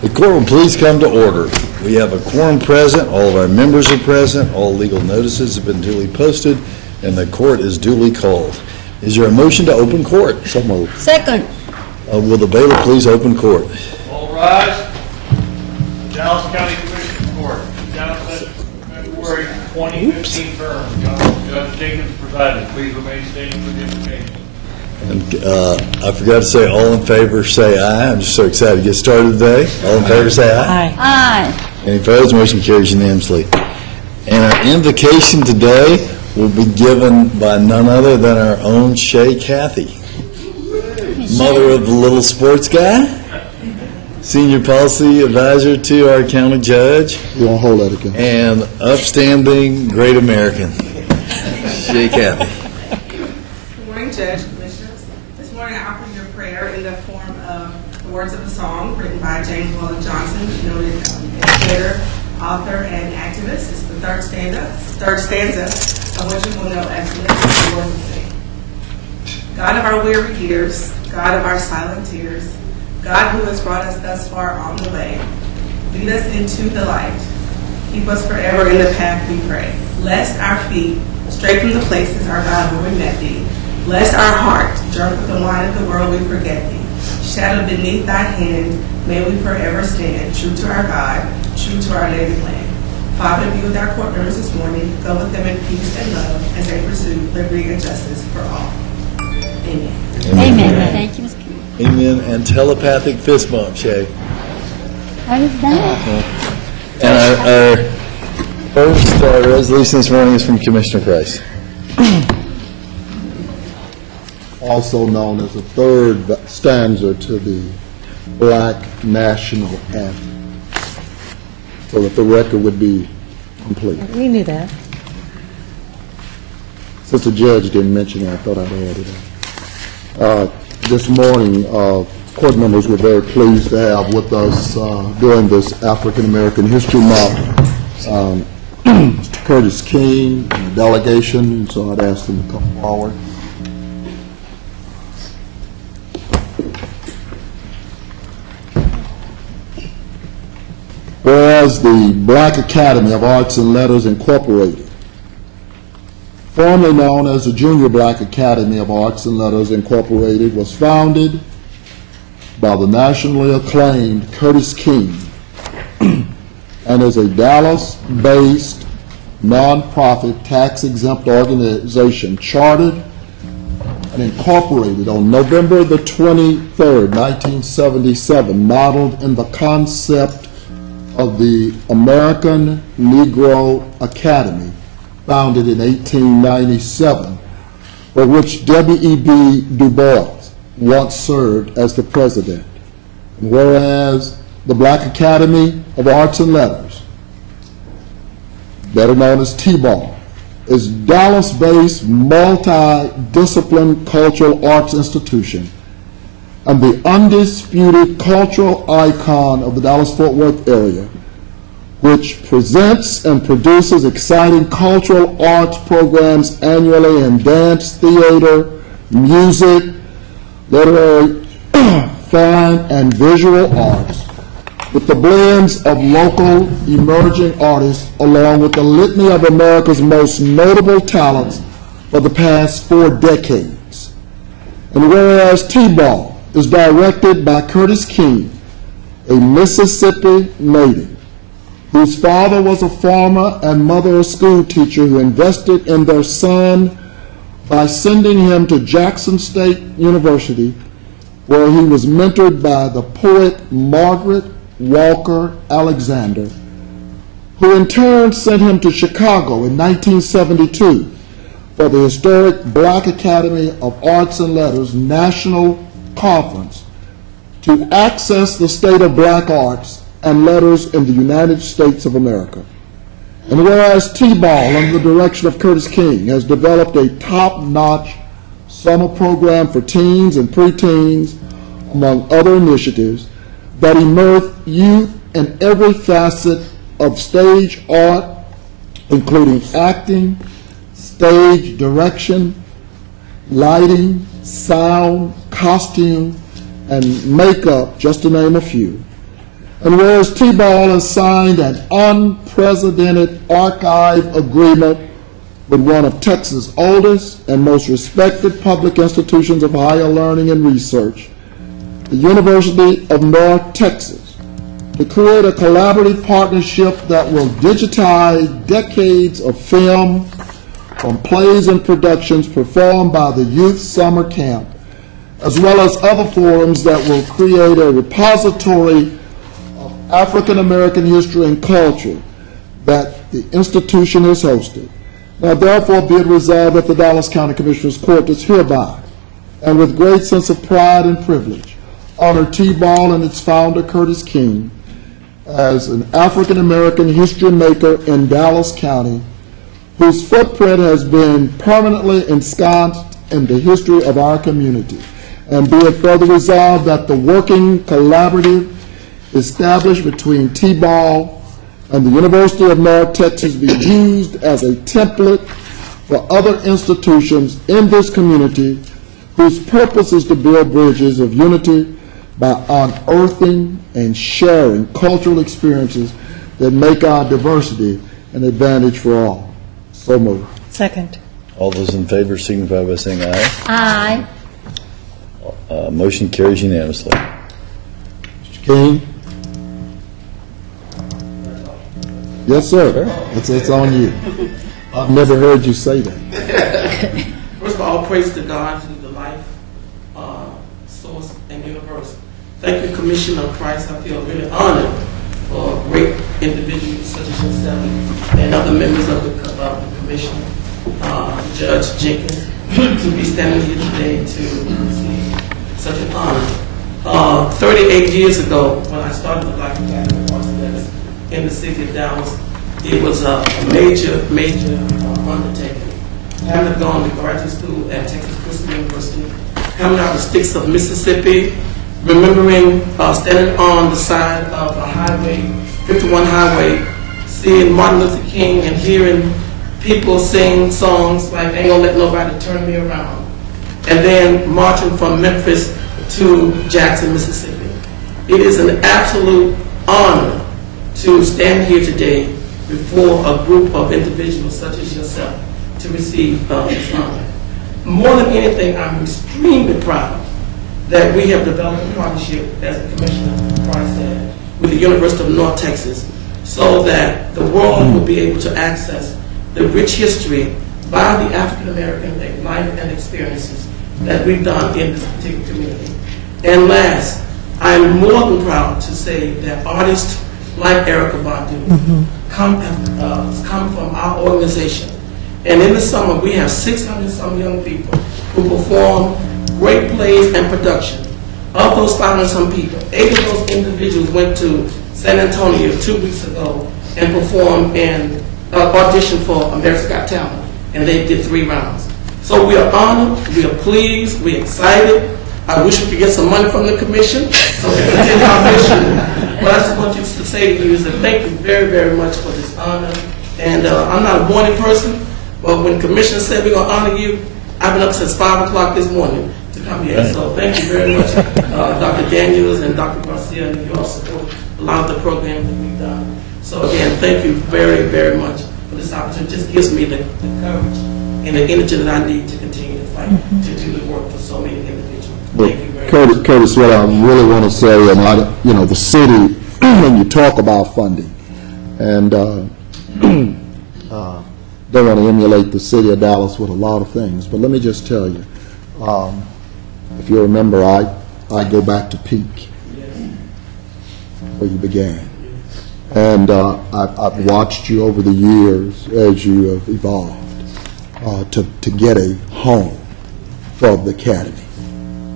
The court will please come to order. We have a quorum present, all of our members are present, all legal notices have been duly posted, and the court is duly called. Is there a motion to open court? So moved. Second. Will the bailiff please open court? All rise. Dallas County Commissioner Court, Dallas session, February 2015 term. Judge Jenkins presiding. Please remain standing for the invocation. And I forgot to say, all in favor say aye. I'm just so excited to get started today. All in favor say aye. Aye. Any opposed? Motion carries unanimously. And our invocation today will be given by none other than our own Shay Cathy, mother of the little sports guy, senior policy advisor to our county judge, You want to hold that again? and upstanding great American, Shay Cathy. Good morning, Judge, Commissioners. This morning I offer your prayer in the form of the words of a song written by James Weldon Johnson, noted educator, author, and activist. It's the third stanza of which you will know as the Lord will sing. God of our weary years, God of our silent tears, God who has brought us thus far on the way, lead us into the light. Keep us forever in the path we pray. Lest our feet stray from the places our God where we met thee. Lest our heart, drunk with the wine of the world, we forget thee. Shadowed beneath thy hand, may we forever stand, true to our God, true to our native land. Father, be with our court members this morning. Go with them in peace and love as they pursue liberty and justice for all. Amen. Amen. Thank you, Ms. King. Amen. And telepathic fist bump, Shay. I was that. And our first resolution this morning is from Commissioner Price. Also known as the third stanza to the Black National Anthem, so that the record would be complete. We knew that. Since the judge didn't mention it, I thought I'd add it. This morning, court members were very pleased to have with us during this African American History Month Mr. Curtis King and the delegation, so I'd ask them to come forward. Whereas the Black Academy of Arts and Letters Incorporated, formerly known as the Junior Black Academy of Arts and Letters Incorporated, was founded by the nationally acclaimed Curtis King and is a Dallas-based nonprofit tax-exempt organization chartered and incorporated on November the 23rd, 1977, modeled in the concept of the American Negro Academy, founded in 1897, for which W.E.B. Du Bois once served as the president. And whereas the Black Academy of Arts and Letters, better known as T-BAL, is Dallas-based multi-discipline cultural arts institution and the undisputed cultural icon of the Dallas-Fort Worth area, which presents and produces exciting cultural arts programs annually in dance, theater, music, literary, fine, and visual arts, with the blends of local emerging artists along with the litany of America's most notable talents for the past 4 decades. And whereas T-BAL is directed by Curtis King, a Mississippi native, whose father was a farmer and mother a school teacher who invested in their son by sending him to Jackson State University, where he was mentored by the poet Margaret Walker Alexander, who in turn sent him to Chicago in 1972 for the historic Black Academy of Arts and Letters National Conference to access the state of black arts and letters in the United States of America. And whereas T-BAL, under the direction of Curtis King, has developed a top-notch summer program for teens and preteens, among other initiatives, that immerse youth in every facet of stage art, including acting, stage direction, lighting, sound, costume, and makeup, just to name a few. And whereas T-Ball has signed an unprecedented archive agreement with one of Texas' oldest and most respected public institutions of higher learning and research, the University of North Texas, to create a collaborative partnership that will digitize decades of film from plays and productions performed by the Youth Summer Camp, as well as other forums that will create a repository of African American history and culture that the institution has hosted. Now therefore be it resolved that the Dallas County Commissioners Court is hereby, and with great sense of pride and privilege, honor T-Ball and its founder Curtis King as an African American history maker in Dallas County, whose footprint has been permanently ensconced in the history of our community. And be it further resolved that the working collaborative established between T-Ball and the University of North Texas be used as a template for other institutions in this community whose purpose is to build bridges of unity by unearthing and sharing cultural experiences that make our diversity an advantage for all. So moved. Second. All those in favor signify by saying aye. Aye. Motion carries unanimously. Mr. King? Yes, sir. It's on you. I've never heard you say that. First of all praise to God, who's the life, source, and universe. Thank you, Commissioner Price. I feel really honored for great individuals such as yourself and other members of the commission, Judge Jenkins, to be standing here today to receive such an honor. 38 years ago, when I started the Black Academy of Arts and Letters in the city of Dallas, it was a major undertaking. Having gone to graduate school at Texas Christian University, coming out of the sticks of Mississippi, remembering standing on the side of a highway, 51 highway, seeing Martin Luther King and hearing people sing songs like "Ain't Gonna Let Nobody Turn Me Around," and then marching from Memphis to Jackson, Mississippi. It is an absolute honor to stand here today before a group of individuals such as yourself to receive this honor. More than anything, I'm extremely proud that we have developed a partnership, as the Commissioner Price said, with the University of North Texas, so that the world will be able to access the rich history by the African American life and experiences that we've done in this particular community. And last, I'm more than proud to say that artists like Erykah Badu come from our organization. And in the summer, we have 600 some young people who perform great plays and production. Of those 500 some people, 8 of those individuals went to San Antonio 2 weeks ago and performed and auditioned for America's Got Talent, and they did 3 rounds. So we are honored, we are pleased, we're excited. I wish we could get some money from the commission so we can continue our mission. But I just want you to say to you is that thank you very, very much for this honor. And I'm not a morning person, but when the commissioner said we're going to honor you, I've been up since 5 o'clock this morning to come here. So thank you very much, Dr. Daniels and Dr. Garcia, and your support a lot of the programs that we've done. So again, thank you very, very much for this opportunity. It just gives me the courage and the energy that I need to continue to fight to do the work for so many individuals. Thank you very much. Curtis, what I really want to say, and the city, when you talk about funding, and don't want to emulate the city of Dallas with a lot of things, but let me just tell you, if you remember, I go back to Peak, where you began. And I've watched you over the years as you have evolved to get a home for the Academy.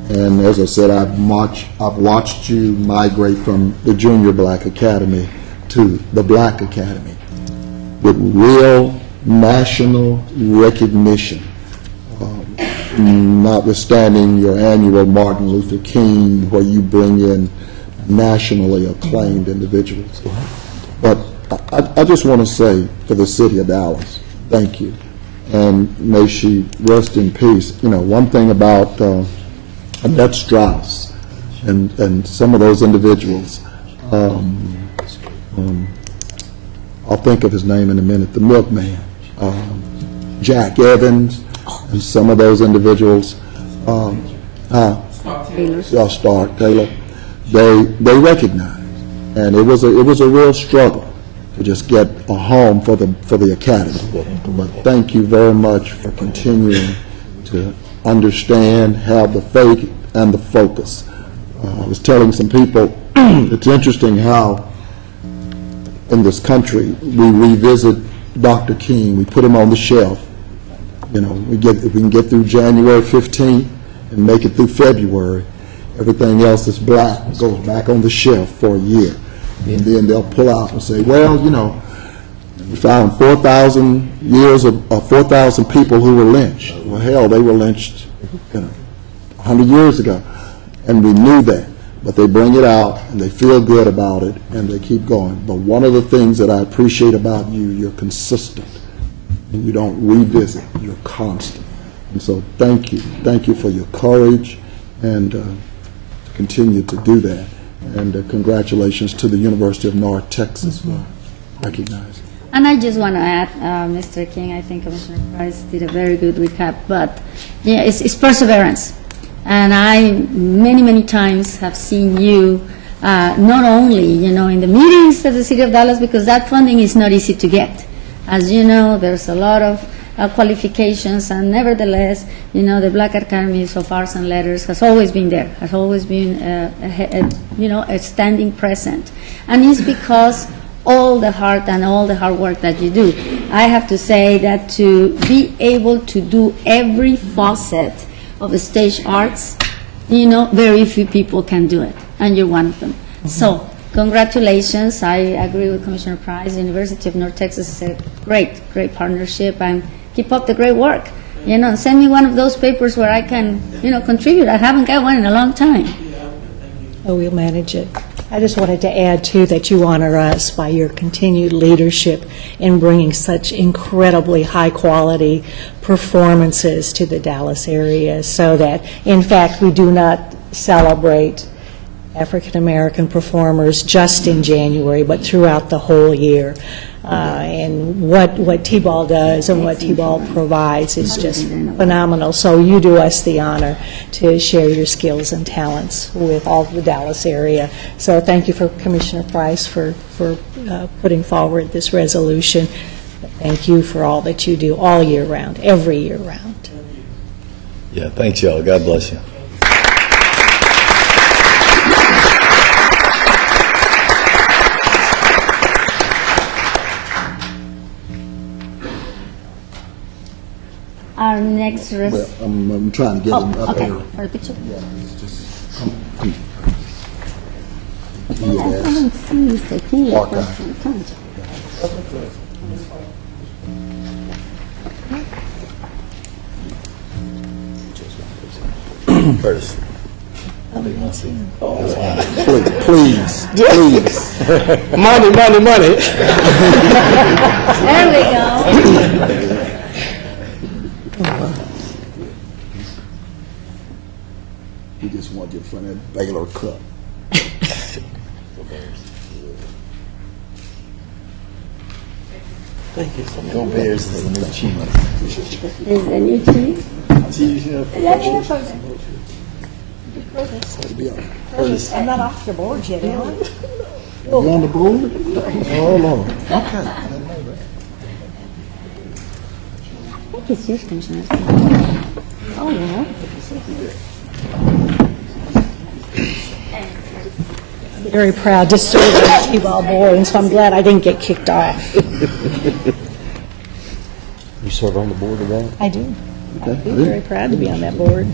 And as I said, I've watched you migrate from the Junior Black Academy to the Black Academy with real national recognition, notwithstanding your annual Martin Luther King, where you bring in nationally acclaimed individuals. But I just want to say for the city of Dallas, thank you. And may she rest in peace. One thing about Annette Strauss and some of those individuals, I'll think of his name in a minute, the milkman, Jack Evans, and some of those individuals, Stark, Taylor, they recognized, and it was a real struggle to just get a home for the academy. But thank you very much for continuing to understand, have the faith and the focus. I was telling some people, it's interesting how in this country we revisit Dr. King, we put him on the shelf. You know, if we can get through January 15th and make it through February, everything else that's black goes back on the shelf for a year. And then they'll pull out and say, well, you know, we found 4,000 people who were lynched. Well, hell, they were lynched, 100 years ago. And we knew that. But they bring it out, and they feel good about it, and they keep going. But one of the things that I appreciate about you, you're consistent. And you don't revisit. You're constant. And so thank you. Thank you for your courage, and continue to do that. And congratulations to the University of North Texas for recognizing. And I just want to add, Mr. King, I think Commissioner Price did a very good recap, but yeah, it's perseverance. And I many times have seen you not only, in the meetings of the City of Dallas, because that funding is not easy to get. As you know, there's a lot of qualifications, and nevertheless, the Black Academy of Arts and Letters has always been there, has always been, a standing present. And it's because all the hard work that you do. I have to say that to be able to do every facet of stage arts, very few people can do it, and you're one of them. Mm-hmm. So, congratulations. I agree with Commissioner Price. The University of North Texas is a great partnership, and keep up the great work. Send me one of those papers where I can, contribute. I haven't got one in a long time. Oh, we'll manage it. I just wanted to add, too, that you honor us by your continued leadership in bringing such incredibly high-quality performances to the Dallas area, so that, in fact, we do not celebrate African-American performers just in January, but throughout the whole year. And what T-Ball does and what T-Ball provides is just phenomenal. So you do us the honor to share your skills and talents with all of the Dallas area. So thank you for Commissioner Price for putting forward this resolution. Thank you for all that you do all year round, every year round. Yeah, thanks, y'all. God bless you. Our next Well, I'm trying to get them up okay. here. For a picture? Yeah, it's just, come. I haven't seen Mr. King Walk for out. some time. Curtis. Please. Money. There we go. We just want you in front of that Baylor Cup. Go Bears is the new cheese. Is the new cheese? I'm not off the board yet, am I? You on the board? Oh, Lord. Okay. I think it's yours, Commissioner. Oh, yeah. Very proud to serve on the T-ball board, and so I'm glad I didn't get kicked off. You serve on the board of that? I do. I'm very proud to be on that board.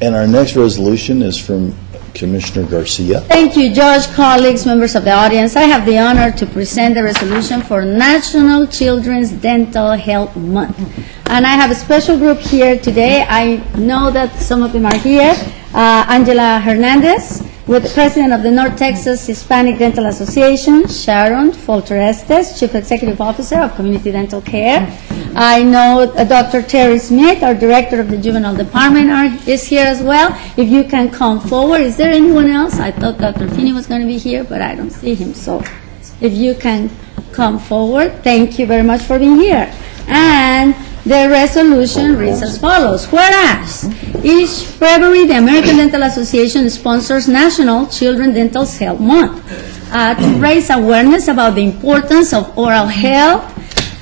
And our next resolution is from Commissioner Garcia. Thank you, Judge, colleagues, members of the audience. I have the honor to present the resolution for National Children's Dental Health Month. And I have a special group here today. I know that some of them are here. Angela Hernandez, with the president of the North Texas Hispanic Dental Association, Sharon Folter Estes, Chief Executive Officer of Community Dental Care. I know Dr. Terry Smith, our Director of the Juvenile Department, is here as well. If you can come forward. Is there anyone else? I thought Dr. Finney was going to be here, but I don't see him. So if you can come forward, thank you very much for being here. And the resolution reads as follows. Whereas each February, the American Dental Association sponsors National Children Dental Health Month to raise awareness about the importance of oral health.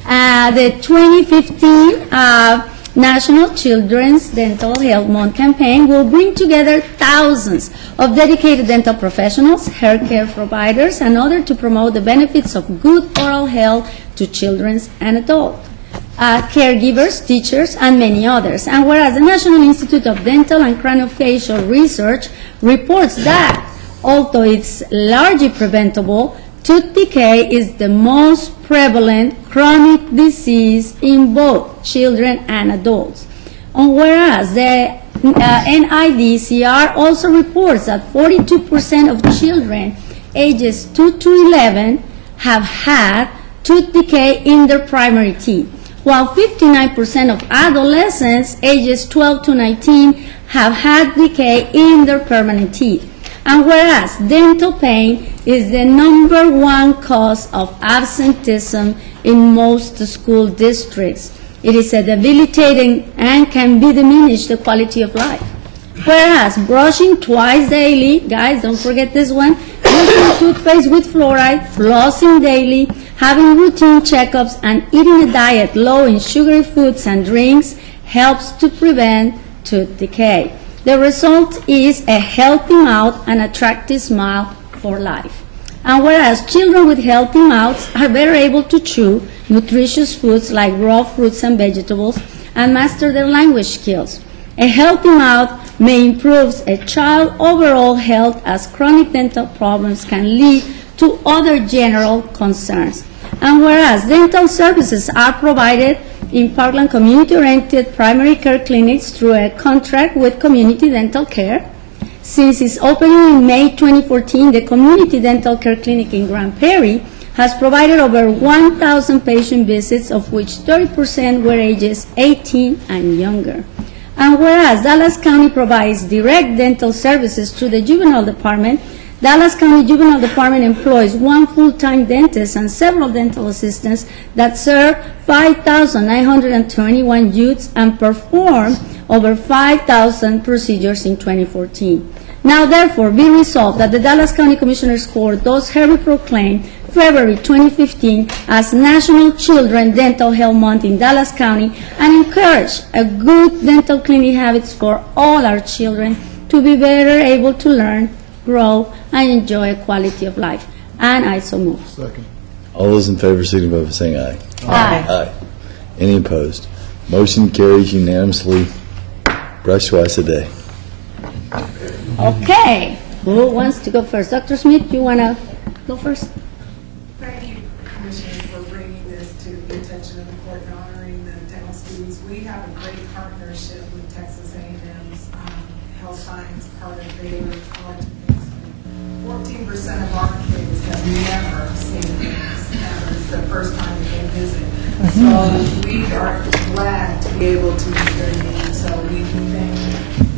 The 2015 National Children's Dental Health Month campaign will bring together thousands of dedicated dental professionals, healthcare providers, and others to promote the benefits of good oral health to children and adults. Caregivers, teachers, and many others. And whereas the National Institute of Dental and Craniofacial Research reports that, although it's largely preventable, tooth decay is the most prevalent chronic disease in both children and adults. And whereas the NIDCR also reports that 42% of children ages 2 to 11 have had tooth decay in their primary teeth, while 59% of adolescents ages 12 to 19 have had decay in their permanent teeth. And whereas dental pain is the #1 cause of absenteeism in most school districts, it is a debilitating and can be diminish the quality of life. Whereas brushing twice daily, guys, don't forget this one, using toothpaste with fluoride, flossing daily, having routine checkups, and eating a diet low in sugary foods and drinks helps to prevent tooth decay. The result is a healthy mouth and attractive smile for life. And whereas children with healthy mouths are better able to chew nutritious foods like raw fruits and vegetables and master their language skills. A healthy mouth may improve a child's overall health, as chronic dental problems can lead to other general concerns. And whereas dental services are provided in Parkland community-oriented primary care clinics through a contract with Community Dental Care. Since its opening in May 2014, the Community Dental Care Clinic in Grand Prairie has provided over 1,000 patient visits, of which 30% were ages 18 and younger. And whereas Dallas County provides direct dental services through the Juvenile Department, Dallas County Juvenile Department employs 1 full-time dentist and several dental assistants that serve 5,921 youths and perform over 5,000 procedures in 2014. Now, therefore, be resolved that the Dallas County Commissioners Court does hereby proclaim February 2015 as National Children Dental Health Month in Dallas County and encourage a good dental cleaning habits for all our children to be better able to learn, grow, and enjoy a quality of life. And I so move. Second. All those in favor signify by saying aye. Aye. Aye. Any opposed? Motion carries unanimously. Brush twice a day. Okay. Who wants to go first? Dr. Smith, you want to go first? Thank you, Commissioners, for bringing this to the attention of the court and honoring the dental students. We have a great partnership with Texas A&M's health science part of their college. 14% of our kids have never seen this, and it's the first time that they visit. So we are glad to be able to meet their needs. So we thank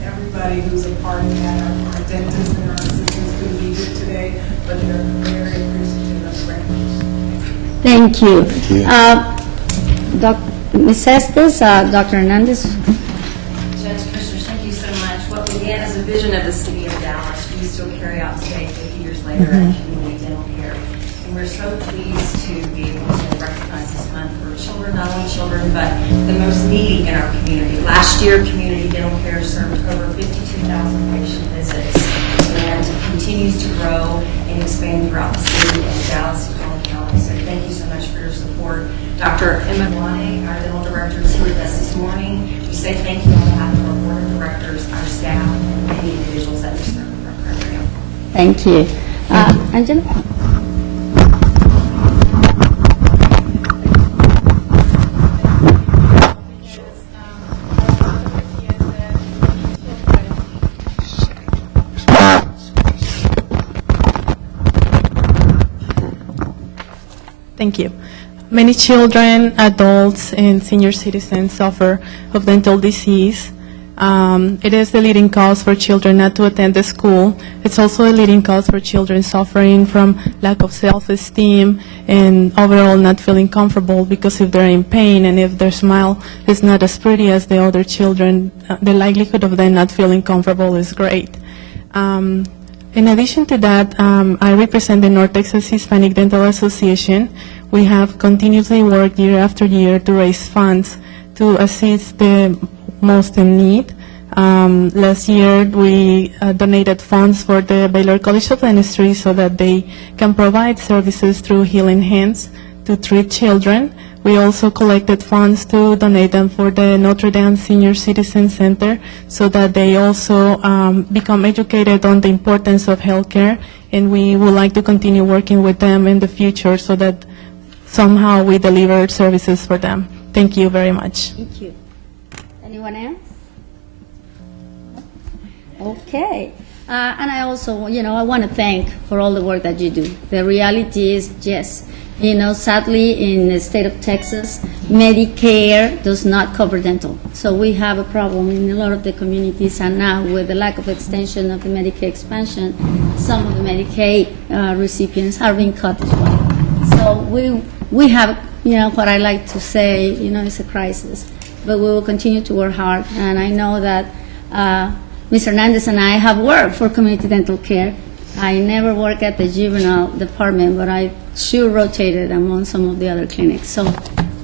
everybody who's a part of that, our dentists and our assistants who be here today, but they're very appreciative of the recognition. Thank you. Thank you. Ms. Estes, Dr. Hernandez. Judge, Commissioners, thank you so much. What began as a vision of the city of Dallas, we still carry out today, 50 years later, at Community Dental Care. And we're so pleased to be able to recognize this month for children, not only children, but the most needy in our community. Last year, Community Dental Care served over 52,000 patient visits and continues to grow and expand throughout the city of Dallas and Collin County. So thank you so much for your support. Dr. Emma Guane, our dental director, is here with us this morning. We say thank you on behalf of our board of directors, our staff, and many individuals that we serve in our program. Thank you. Angela? Thank you. Many children, adults, and senior citizens suffer of dental disease. It is the leading cause for children not to attend the school. It's also a leading cause for children suffering from lack of self-esteem and overall not feeling comfortable because if they're in pain and if their smile is not as pretty as the other children, the likelihood of them not feeling comfortable is great. In addition to that, I represent the North Texas Hispanic Dental Association. We have continuously worked year after year to raise funds to assist the most in need. Last year, we donated funds for the Baylor College of Dentistry so that they can provide services through Healing Hands to treat children. We also collected funds to donate them for the Notre Dame Senior Citizen Center so that they also become educated on the importance of healthcare, and we would like to continue working with them in the future so that somehow we deliver services for them. Thank you very much. Thank you. Anyone else? Okay. And I also, I want to thank for all the work that you do. The reality is, yes, sadly in the state of Texas, Medicare does not cover dental. So we have a problem in a lot of the communities, and now with the lack of extension of the Medicaid expansion, some of the Medicaid recipients are being cut as well. So we have, what I like to say, it's a crisis. But we will continue to work hard, and I know that Ms. Hernandez and I have worked for community dental care. I never worked at the juvenile department, but I sure rotated among some of the other clinics. So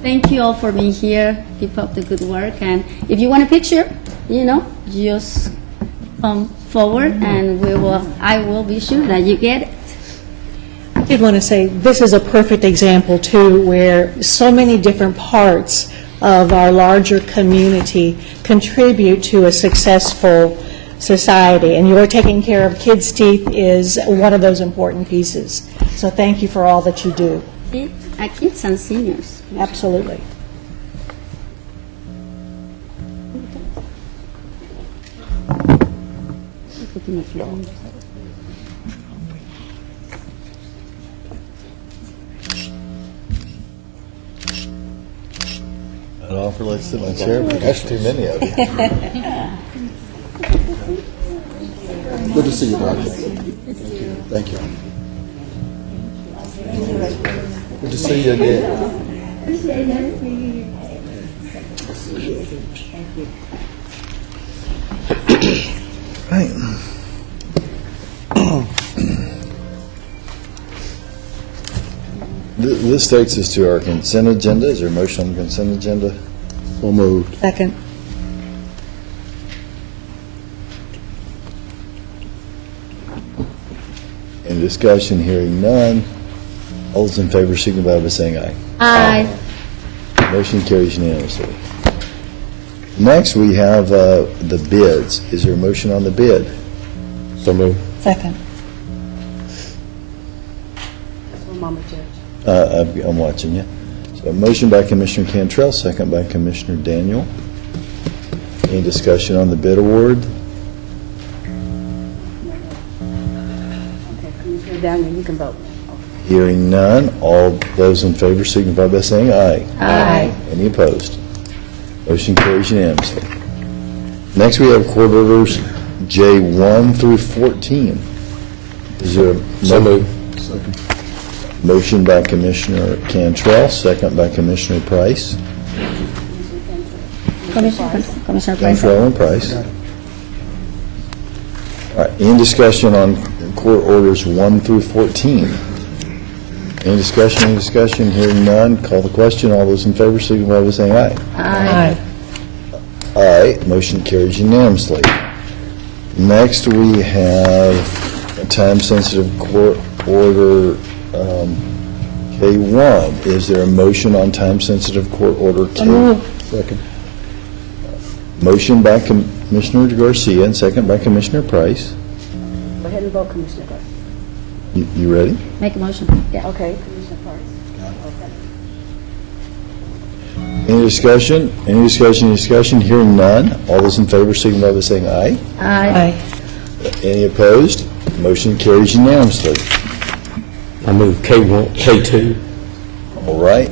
thank you all for being here. Keep up the good work, and if you want a picture, just come forward, and I will be sure that you get it. I did want to say, this is a perfect example, too, where so many different parts of our larger community contribute to a successful society, and your taking care of kids' teeth is one of those important pieces. So thank you for all that you do. Kids and seniors. Absolutely. I'd offer let's sit in my chair, but that's too many of you. Good to see you, Doctor. Thank you. Good to see you again. Right. This takes us to our consent agenda. Is there a motion on the consent agenda? So moved. Second. Any discussion? Hearing none. All those in favor signify by saying aye. Aye. Motion carries unanimously. Next, we have the bids. Is there a motion on the bid? So moved. Second. I'm watching you. So a motion by Commissioner Cantrell, second by Commissioner Daniel. Any discussion on the bid award? Okay, Commissioner Daniel, you can vote. Hearing none, all those in favor signify by saying aye. Aye. Any opposed? Motion carries unanimously. Next, we have court orders J1 through 14. Is there a So moved. motion by Commissioner Cantrell, second by Commissioner Price? Commissioner Price. Cantrell and Price. All right, any discussion on court orders 1 through 14? Any discussion? Hearing none, call the question. All those in favor signify by saying aye. Aye. Aye, motion carries unanimously. Next, we have a time-sensitive court order K1. Is there a motion on time-sensitive court order K? Second. Motion by Commissioner Garcia and second by Commissioner Price. Go ahead and vote, Commissioner Price. You ready? Make a motion. Yeah. Okay, Commissioner Price. Okay. Any discussion? Any discussion? Hearing none. All those in favor signify by saying aye. Aye. Any opposed? Motion carries unanimously. I move K1, K2. All right.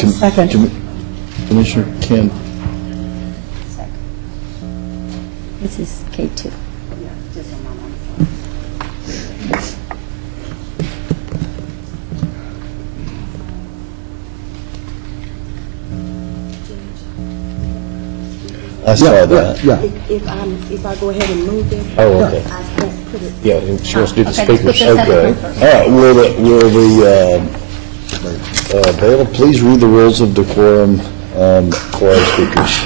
Second. Commissioner Ken, This is K2. I saw that. Yeah. If I go ahead and move it, Oh, okay. I can't put it. Yeah, and she wants to do the Okay, let's put speakers. the second Okay. one first. All right, will the bailiff please read the rules of decorum for our speakers?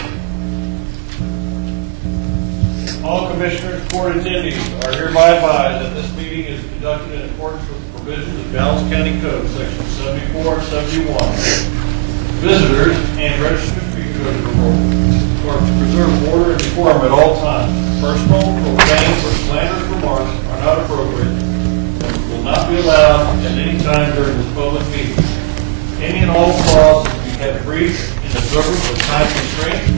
All commissioners, court attendees are hereby advised that this meeting is conducted in accordance with the provisions of Dallas County Code, Section 74 and 71. Visitors and registered speakers are to preserve order and decorum at all times. Personal, profane, or slanderous remarks are not appropriate and will not be allowed at any time during this public meeting. Any and all clauses to be kept brief in observance of time constraints.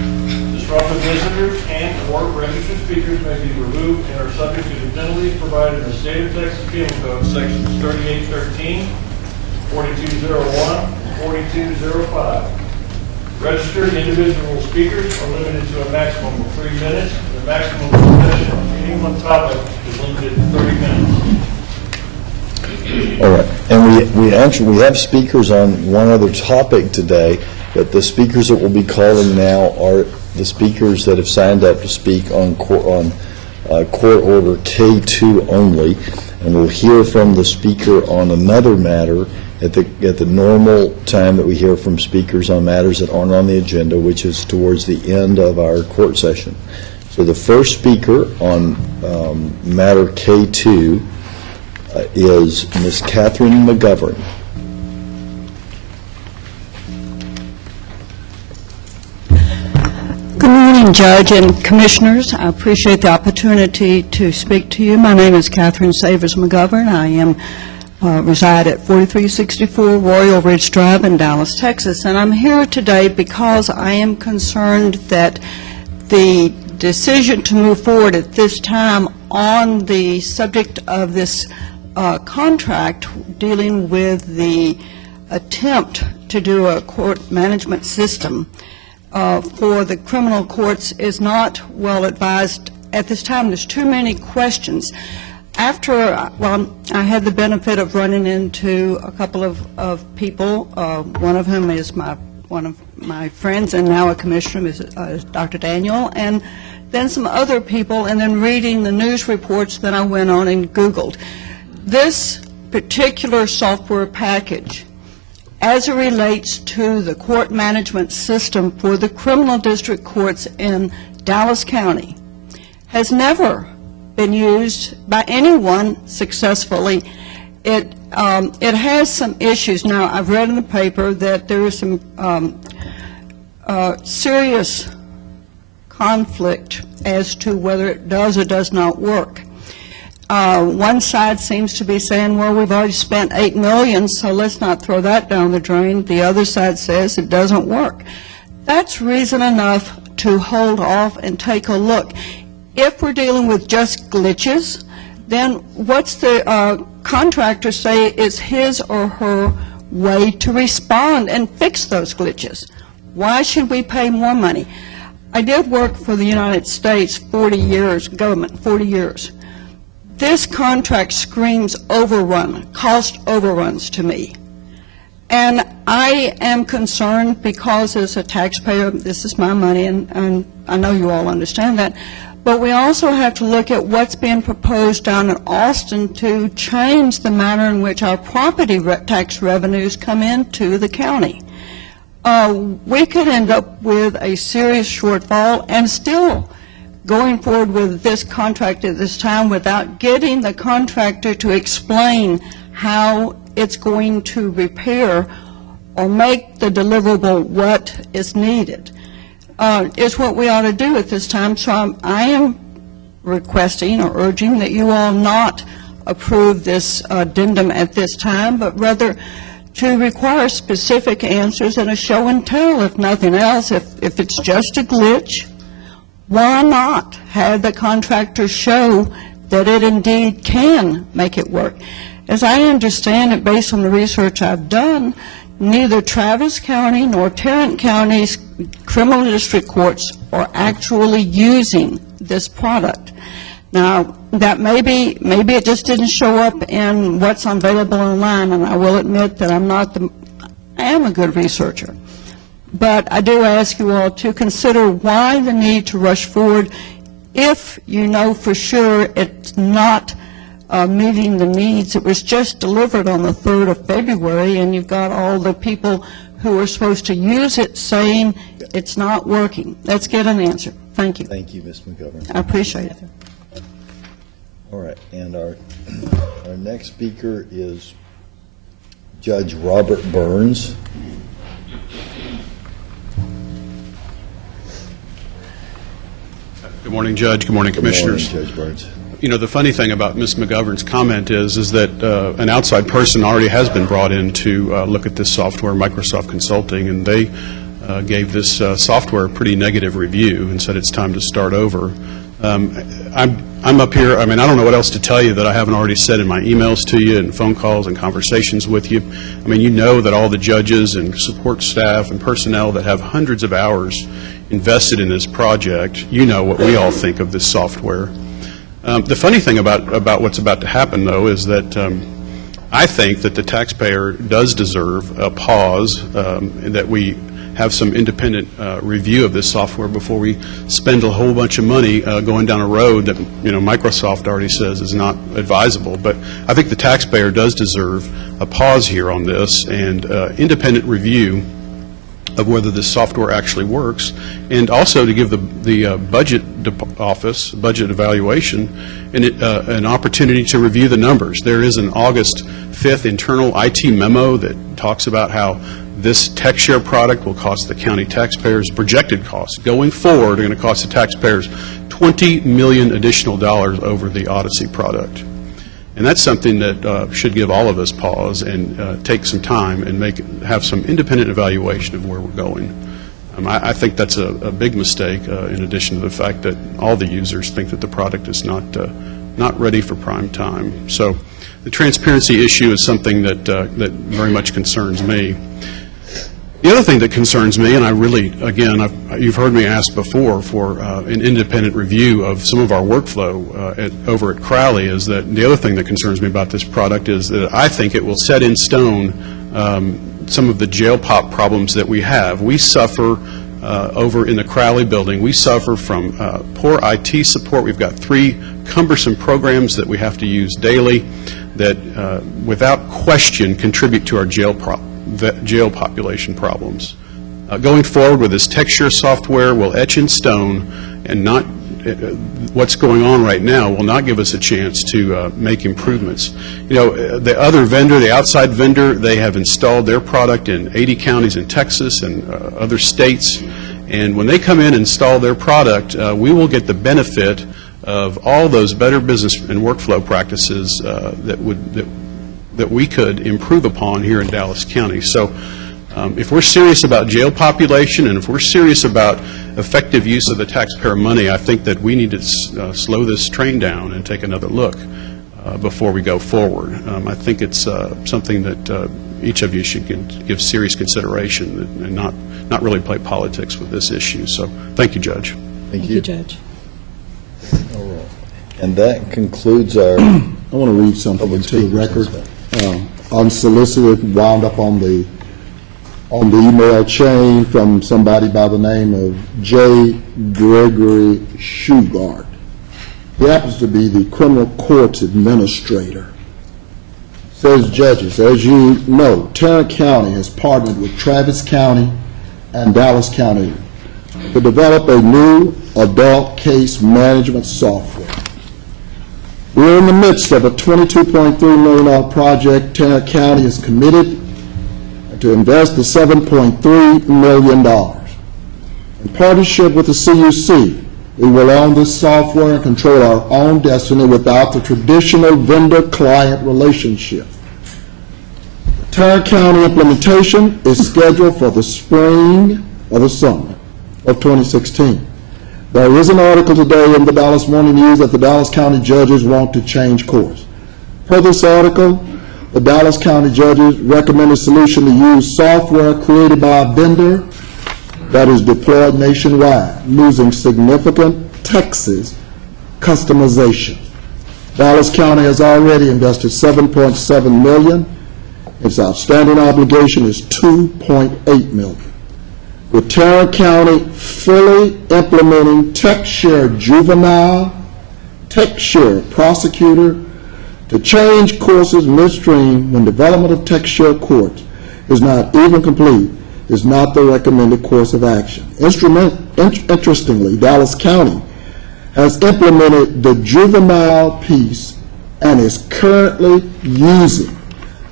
Disruptive visitors and/or registered speakers may be removed and are subject to the penalties provided in the State of Texas Penal Code, Sections 3813, 4201, and 4205. Registered individual speakers are limited to a maximum of 3 minutes, and the maximum discussion on any one topic is limited to 30 minutes. All right, and we have speakers on one other topic today, but the speakers that we'll be calling now are the speakers that have signed up to speak on court order K2 only, and we'll hear from the speaker on another matter at the normal time that we hear from speakers on matters that aren't on the agenda, which is towards the end of our court session. So the first speaker on matter K2 is Ms. Catherine McGovern. Good morning, Judge and Commissioners. I appreciate the opportunity to speak to you. My name is Catherine Savers McGovern. I reside at 4364 Royal Ridge Drive in Dallas, Texas, and I'm here today because I am concerned that the decision to move forward at this time on the subject of this contract dealing with the attempt to do a court management system for the criminal courts is not well advised at this time. There's too many questions. I had the benefit of running into a couple of people, one of whom is one of my friends and now a commissioner, is Dr. Daniel, and then some other people, and then reading the news reports that I went on and Googled. This particular software package, as it relates to the court management system for the criminal district courts in Dallas County, has never been used by anyone successfully. It has some issues. Now, I've read in the paper that there is some serious conflict as to whether it does or does not work. One side seems to be saying, well, we've already spent $8 million, so let's not throw that down the drain. The other side says it doesn't work. That's reason enough to hold off and take a look. If we're dealing with just glitches, then what's the contractor say is his or her way to respond and fix those glitches? Why should we pay more money? I did work for the United States 40 years, government, 40 years. This contract screams overrun, cost overruns to me. And I am concerned because as a taxpayer, this is my money, and I know you all understand that, but we also have to look at what's being proposed down in Austin to change the manner in which our property tax revenues come into the county. We could end up with a serious shortfall and still going forward with this contract at this time without getting the contractor to explain how it's going to repair or make the deliverable what is needed. Is what we ought to do at this time. So I am requesting or urging that you all not approve this addendum at this time, but rather to require specific answers and a show and tell, if nothing else. If it's just a glitch, why not have the contractor show that it indeed can make it work? As I understand it, based on the research I've done, neither Travis County nor Tarrant County's criminal district courts are actually using this product. Now, that maybe it just didn't show up in what's available online, and I will admit that I am a good researcher. But I do ask you all to consider why the need to rush forward if you know for sure it's not meeting the needs. It was just delivered on the 3rd of February, and you've got all the people who are supposed to use it saying it's not working. Let's get an answer. Thank you. Thank you, Ms. McGovern. I appreciate it. All right, and our next speaker is Judge Robert Burns. Good morning, Judge. Good morning, Commissioners. Good morning, Judge Burns. You know, the funny thing about Ms. McGovern's comment is that an outside person already has been brought in to look at this software, Microsoft Consulting, and they gave this software a pretty negative review and said it's time to start over. I'm up here, I mean, I don't know what else to tell you that I haven't already said in my emails to you and phone calls and conversations with you. I mean, you know that all the judges and support staff and personnel that have hundreds of hours invested in this project, you know what we all think of this software. The funny thing about what's about to happen, though, is that I think that the taxpayer does deserve a pause, and that we have some independent review of this software before we spend a whole bunch of money going down a road that, you know, Microsoft already says is not advisable. But I think the taxpayer does deserve a pause here on this and independent review of whether this software actually works, and also to give the budget office, budget evaluation, an opportunity to review the numbers. There is an August 5th internal IT memo that talks about how this TechShare product will cost the county taxpayers, projected costs going forward are going to cost the taxpayers $20 million additional over the Odyssey product. And that's something that should give all of us pause and take some time and have some independent evaluation of where we're going. I think that's a big mistake, in addition to the fact that all the users think that the product is not ready for prime time. So the transparency issue is something that very much concerns me. The other thing that concerns me, and I really, again, you've heard me ask before for an independent review of some of our workflow over at Crowley, is that the other thing that concerns me about this product is that I think it will set in stone some of the jail pop problems that we have. We suffer over in the Crowley building, we suffer from poor IT support. We've got 3 cumbersome programs that we have to use daily that without question contribute to our jail population problems. Going forward with this TechShare software will etch in stone, and not what's going on right now will not give us a chance to make improvements. You know, the other vendor, the outside vendor, they have installed their product in 80 counties in Texas and other states, and when they come in and install their product, we will get the benefit of all those better business and workflow practices that we could improve upon here in Dallas County. So if we're serious about jail population and if we're serious about effective use of the taxpayer money, I think that we need to slow this train down and take another look before we go forward. I think it's something that each of you should give serious consideration and not really play politics with this issue. So thank you, Judge. Thank you, Judge. All right. And that concludes our... I want to read something into the record. Unsolicited, wound up on the email chain from somebody by the name of J. Gregory Shugart. He happens to be the criminal courts administrator. Says, judges, as you know, Tarrant County has partnered with Travis County and Dallas County to develop a new adult case management software. We're in the midst of a $22.3 million project. Tarrant County is committed to invest the $7.3 million. In partnership with the CUC, we will own this software and control our own destiny without the traditional vendor-client relationship. The Tarrant County implementation is scheduled for the spring or the summer of 2016. There is an article today in the Dallas Morning News that the Dallas County judges want to change course. Per this article, The Dallas County judges recommend a solution to use software created by a vendor that is deployed nationwide, losing significant Texas customization. Dallas County has already invested $7.7 million. Its outstanding obligation is $2.8 million. With Tarrant County fully implementing TechShare Juvenile, TechShare Prosecutor, to change courses midstream when development of TechShare courts is not even complete is not the recommended course of action. Interestingly, Dallas County has implemented the juvenile piece and is currently using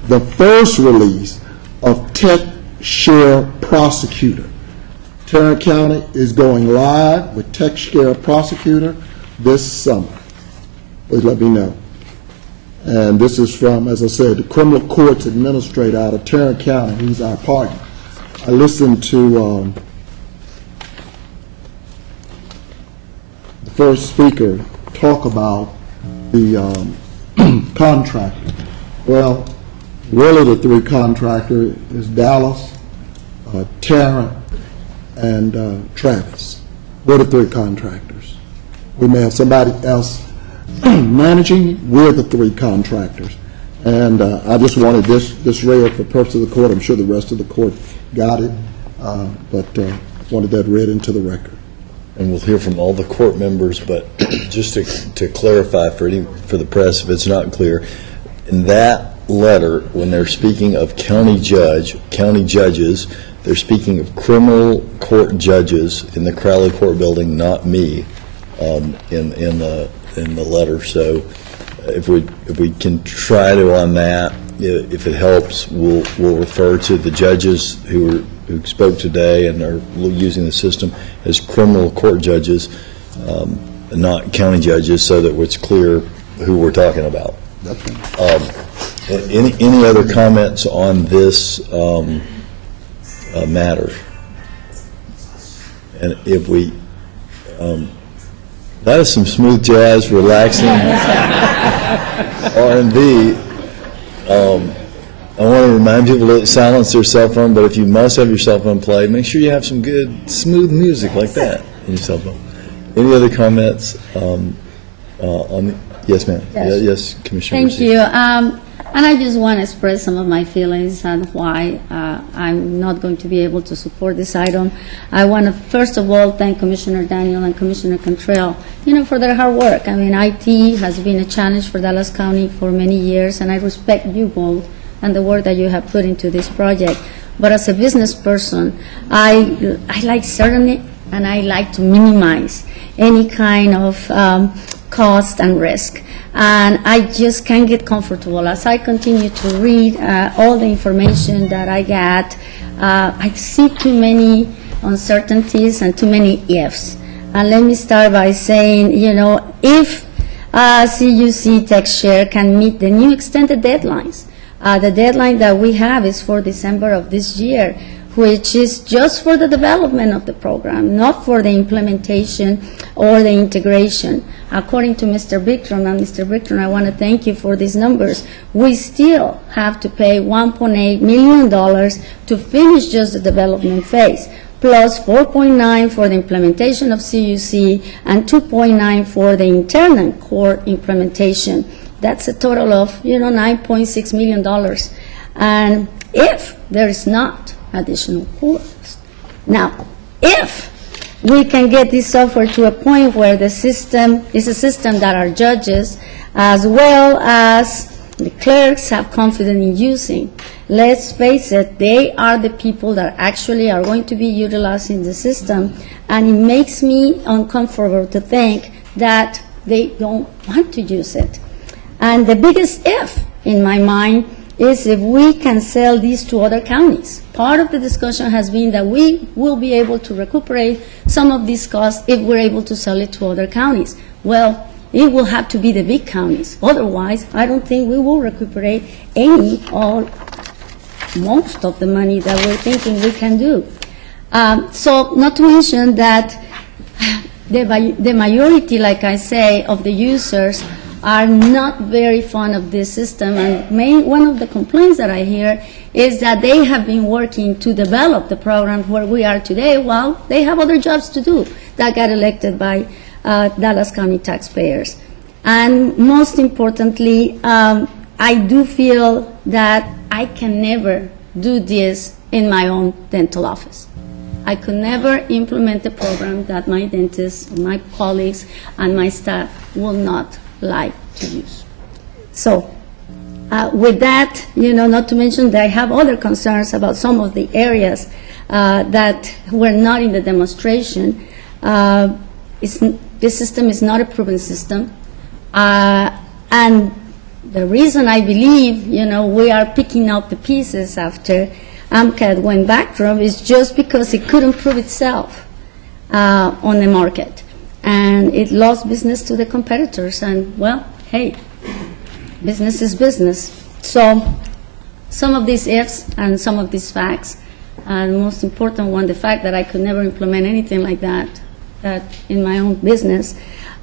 the first release of TechShare Prosecutor. Tarrant County is going live with TechShare Prosecutor this summer. Please let me know. And this is from, as I said, the Criminal Courts Administrator out of Tarrant County, who's our partner. I listened to the first speaker talk about the contractor. Well, really the three contractors is Dallas, Tarrant, and Travis. We're the three contractors. We may have somebody else managing. We're the three contractors. And I just wanted this read for purpose of the court. I'm sure the rest of the court got it, but wanted that read into the record. And we'll hear from all the court members, but just to clarify for the press, if it's not clear, in that letter, when they're speaking of county judges, they're speaking of criminal court judges in the Crowley Court Building, not me, in the letter. So if we can try to on that, if it helps, we'll refer to the judges who spoke today and are using the system as criminal court judges, not county judges, so that it's clear who we're talking about. That's right. Any other comments on this matter? And if we, that is some smooth jazz, relaxing R&B. I want to remind people to silence their cell phone, but if you must have your cell phone play, make sure you have some good, smooth music like that in your cell phone. Any other comments on yes, ma'am. Yes. Yes, Commissioner. Thank you. And I just want to express some of my feelings and why I'm not going to be able to support this item. I want to, first of all, thank Commissioner Daniel and Commissioner Cantrell, for their hard work. I mean, IT has been a challenge for Dallas County for many years, and I respect you both and the work that you have put into this project. But as a business person, I like certainty, and I like to minimize any kind of cost and risk. And I just can't get comfortable. As I continue to read all the information that I get, I see too many uncertainties and too many ifs. And let me start by saying, if CUC TechShare can meet the new extended deadlines, the deadline that we have is for December of this year, which is just for the development of the program, not for the implementation or the integration. According to Mr. Bickron, and Mr. Bickron, I want to thank you for these numbers, we still have to pay $1.8 million to finish just the development phase, plus 4.9 for the implementation of CUC and 2.9 for the internal court implementation. That's a total of, $9.6 million. And if there is not additional cost. Now, if we can get this software to a point where the system is a system that our judges, as well as the clerks, have confidence in using, let's face it, they are the people that actually are going to be utilizing the system, and it makes me uncomfortable to think that they don't want to use it. And the biggest if in my mind is if we can sell these to other counties. Part of the discussion has been that we will be able to recuperate some of these costs if we're able to sell it to other counties. Well, it will have to be the big counties. Otherwise, I don't think we will recuperate any or most of the money that we're thinking we can do. So not to mention that the majority, like I say, of the users are not very fond of this system, and one of the complaints that I hear is that they have been working to develop the program where we are today while they have other jobs to do that got elected by Dallas County taxpayers. And most importantly, I do feel that I can never do this in my own dental office. I could never implement a program that my dentists, my colleagues, and my staff will not like to use. So, with that, not to mention that I have other concerns about some of the areas that were not in the demonstration. This system is not a proven system. And the reason I believe, we are picking up the pieces after AMCAD went bankrupt is just because it couldn't prove itself on the market. And it lost business to the competitors. And, well, hey, business is business. So some of these ifs and some of these facts, and the most important one, the fact that I could never implement anything like that in my own business,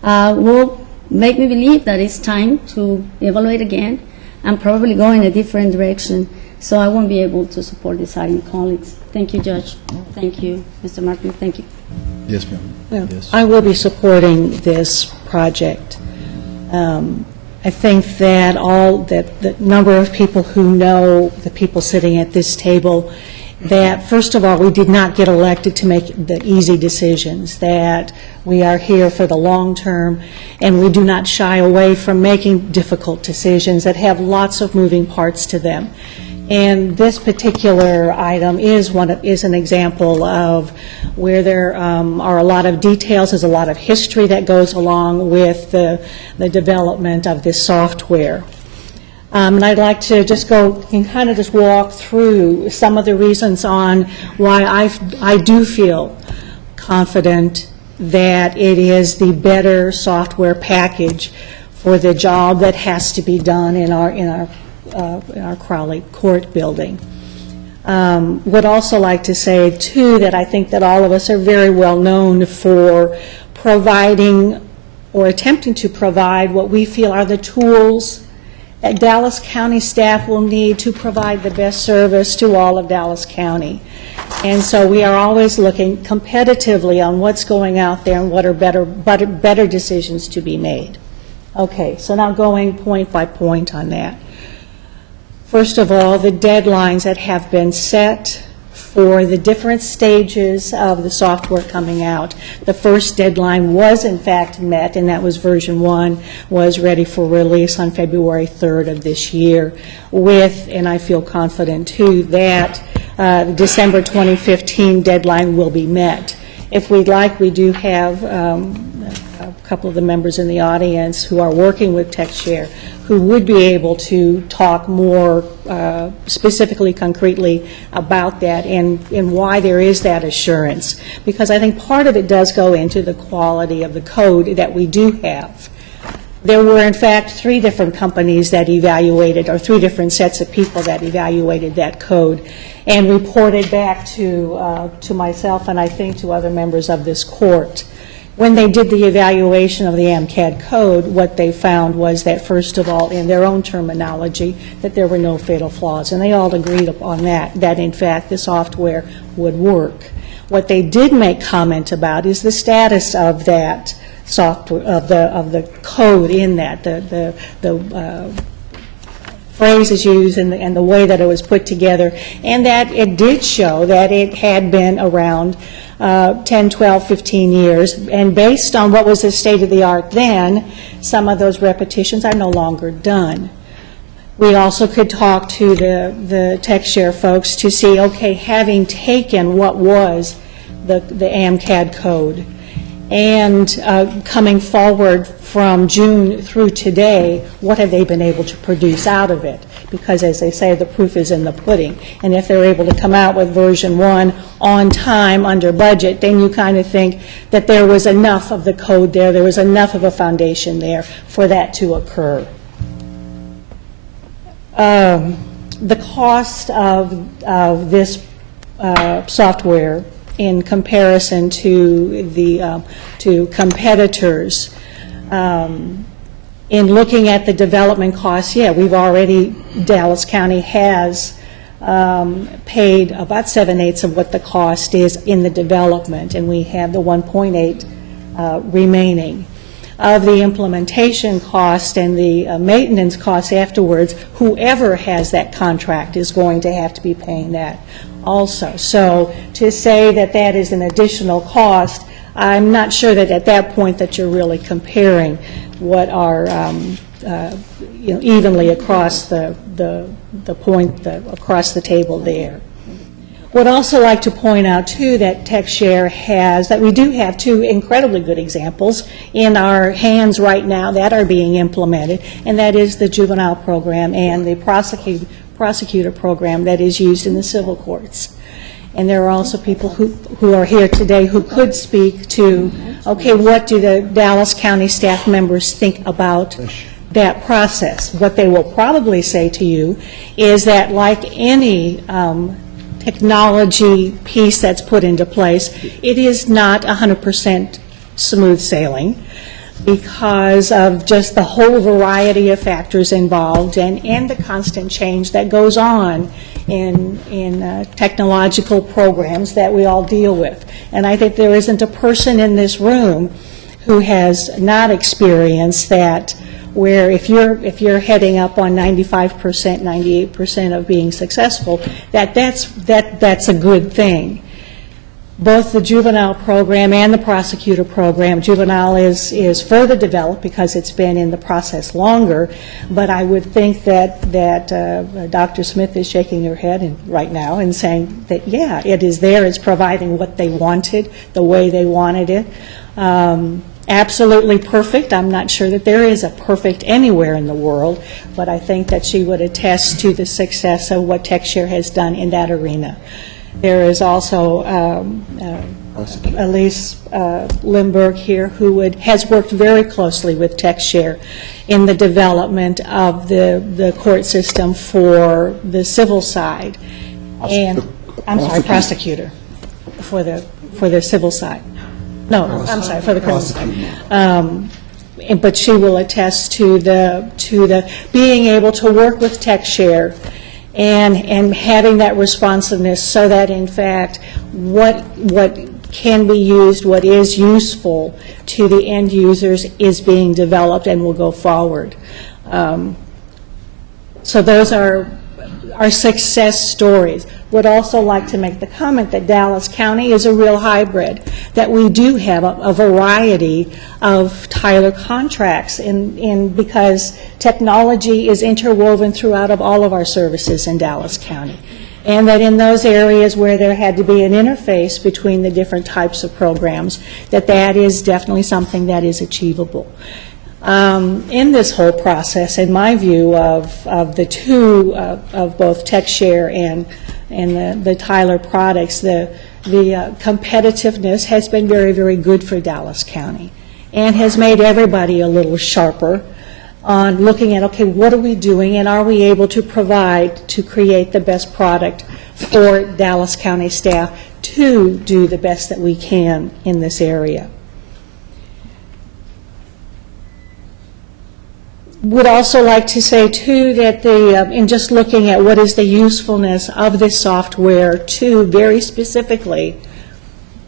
will make me believe that it's time to evaluate again and probably go in a different direction. So I won't be able to support this item, colleagues. Thank you, Judge. Thank you, Mr. Martin. Thank you. Yes, ma'am. Well, Yes. I will be supporting this project. I think that the number of people who know the people sitting at this table, that first of all, we did not get elected to make the easy decisions, that we are here for the long term, and we do not shy away from making difficult decisions that have lots of moving parts to them. And this particular item is an example of where there are a lot of details, there's a lot of history that goes along with the development of this software. And I'd like to just go and kind of just walk through some of the reasons on why I do feel confident that it is the better software package for the job that has to be done in our Crowley Court building. Would also like to say, too, that I think that all of us are very well known for providing or attempting to provide what we feel are the tools that Dallas County staff will need to provide the best service to all of Dallas County. And so we are always looking competitively on what's going out there and what are better decisions to be made. Okay, so now going point by point on that. First of all, the deadlines that have been set for the different stages of the software coming out. The first deadline was in fact met, and that was version 1, was ready for release on February 3rd of this year with, and I feel confident too, that the December 2015 deadline will be met. If we'd like, we do have a couple of the members in the audience who are working with TechShare who would be able to talk more specifically, concretely about that and why there is that assurance. Because I think part of it does go into the quality of the code that we do have. There were, in fact, 3 different companies that evaluated, or 3 different sets of people that evaluated that code and reported back to myself and I think to other members of this court. When they did the evaluation of the AMCAD code, what they found was that, first of all, in their own terminology, that there were no fatal flaws. And they all agreed upon that in fact the software would work. What they did make comment about is the status of that software, of the code in that, the phrases used and the way that it was put together, and that it did show that it had been around 10, 12, 15 years, and based on what was the state of the art then, some of those repetitions are no longer done. We also could talk to the TechShare folks to see, okay, having taken what was the AMCAD code and coming forward from June through today, what have they been able to produce out of it? Because, as they say, the proof is in the pudding. And if they're able to come out with version 1 on time, under budget, then you kind of think that there was enough of the code there was enough of a foundation there for that to occur. The cost of this software in comparison to the to competitors in looking at the development costs, yeah, Dallas County has paid about 7/8 of what the cost is in the development, and we have the 1.8 remaining. Of the implementation cost and the maintenance costs afterwards, whoever has that contract is going to have to be paying that also. So to say that that is an additional cost, I'm not sure that at that point that you're really comparing what are evenly across the point, across the table there. Would also like to point out, too, that TechShare has, that we do have two incredibly good examples in our hands right now that are being implemented, and that is the juvenile program and the prosecutor program that is used in the civil courts. And there are also people who are here today who could speak to, okay, what do the Dallas County staff members think about that process? What they will probably say to you is that, like any technology piece that's put into place, it is not 100% smooth sailing because of just the whole variety of factors involved and the constant change that goes on in technological programs that we all deal with. And I think there isn't a person in this room who has not experienced that, where if you're heading up on 95%, 98% of being successful, that's a good thing. Both the juvenile program and the prosecutor program, juvenile is further developed because it's been in the process longer, but I would think that Dr. Smith is shaking her head right now and saying that, yeah, it is there, it's providing what they wanted, the way they wanted it. Absolutely perfect. I'm not sure that there is a perfect anywhere in the world, but I think that she would attest to the success of what TechShare has done in that arena. There is also Elise Lindbergh here who has worked very closely with TechShare in the development of the court system for the civil side. And I'm sorry, prosecutor for the civil side. No, I'm sorry, for the criminal side. But she will attest to the being able to work with TechShare and having that responsiveness so that, in fact, what can be used, what is useful to the end users is being developed and will go forward. So those are our success stories. Would also like to make the comment that Dallas County is a real hybrid, that we do have a variety of Tyler contracts because technology is interwoven throughout of all of our services in Dallas County. And that in those areas where there had to be an interface between the different types of programs, that is definitely something that is achievable. In this whole process, in my view, of the two, of both TechShare and the Tyler products, the competitiveness has been very, very good for Dallas County and has made everybody a little sharper on looking at, okay, what are we doing and are we able to provide to create the best product for Dallas County staff to do the best that we can in this area. Would also like to say, too, that in just looking at what is the usefulness of this software to very specifically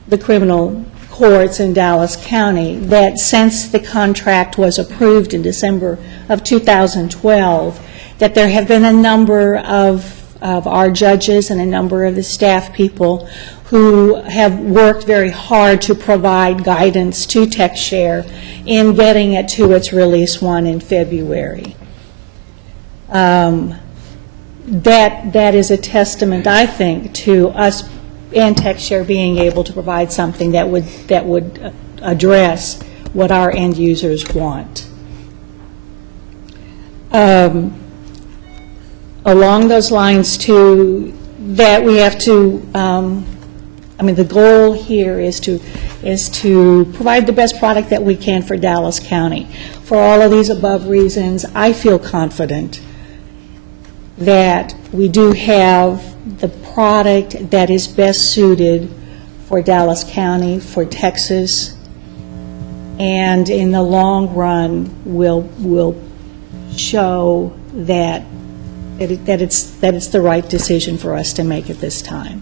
the criminal courts in Dallas County, that since the contract was approved in December of 2012, that there have been a number of our judges and a number of the staff people who have worked very hard to provide guidance to TechShare in getting it to its release 1 in February. That is a testament, I think, to us and TechShare being able to provide something that would address what our end users want. Along those lines, too, that we have to, the goal here is to provide the best product that we can for Dallas County. For all of these above reasons, I feel confident that we do have the product that is best suited for Dallas County, for Texas, and in the long run will show that it's the right decision for us to make at this time.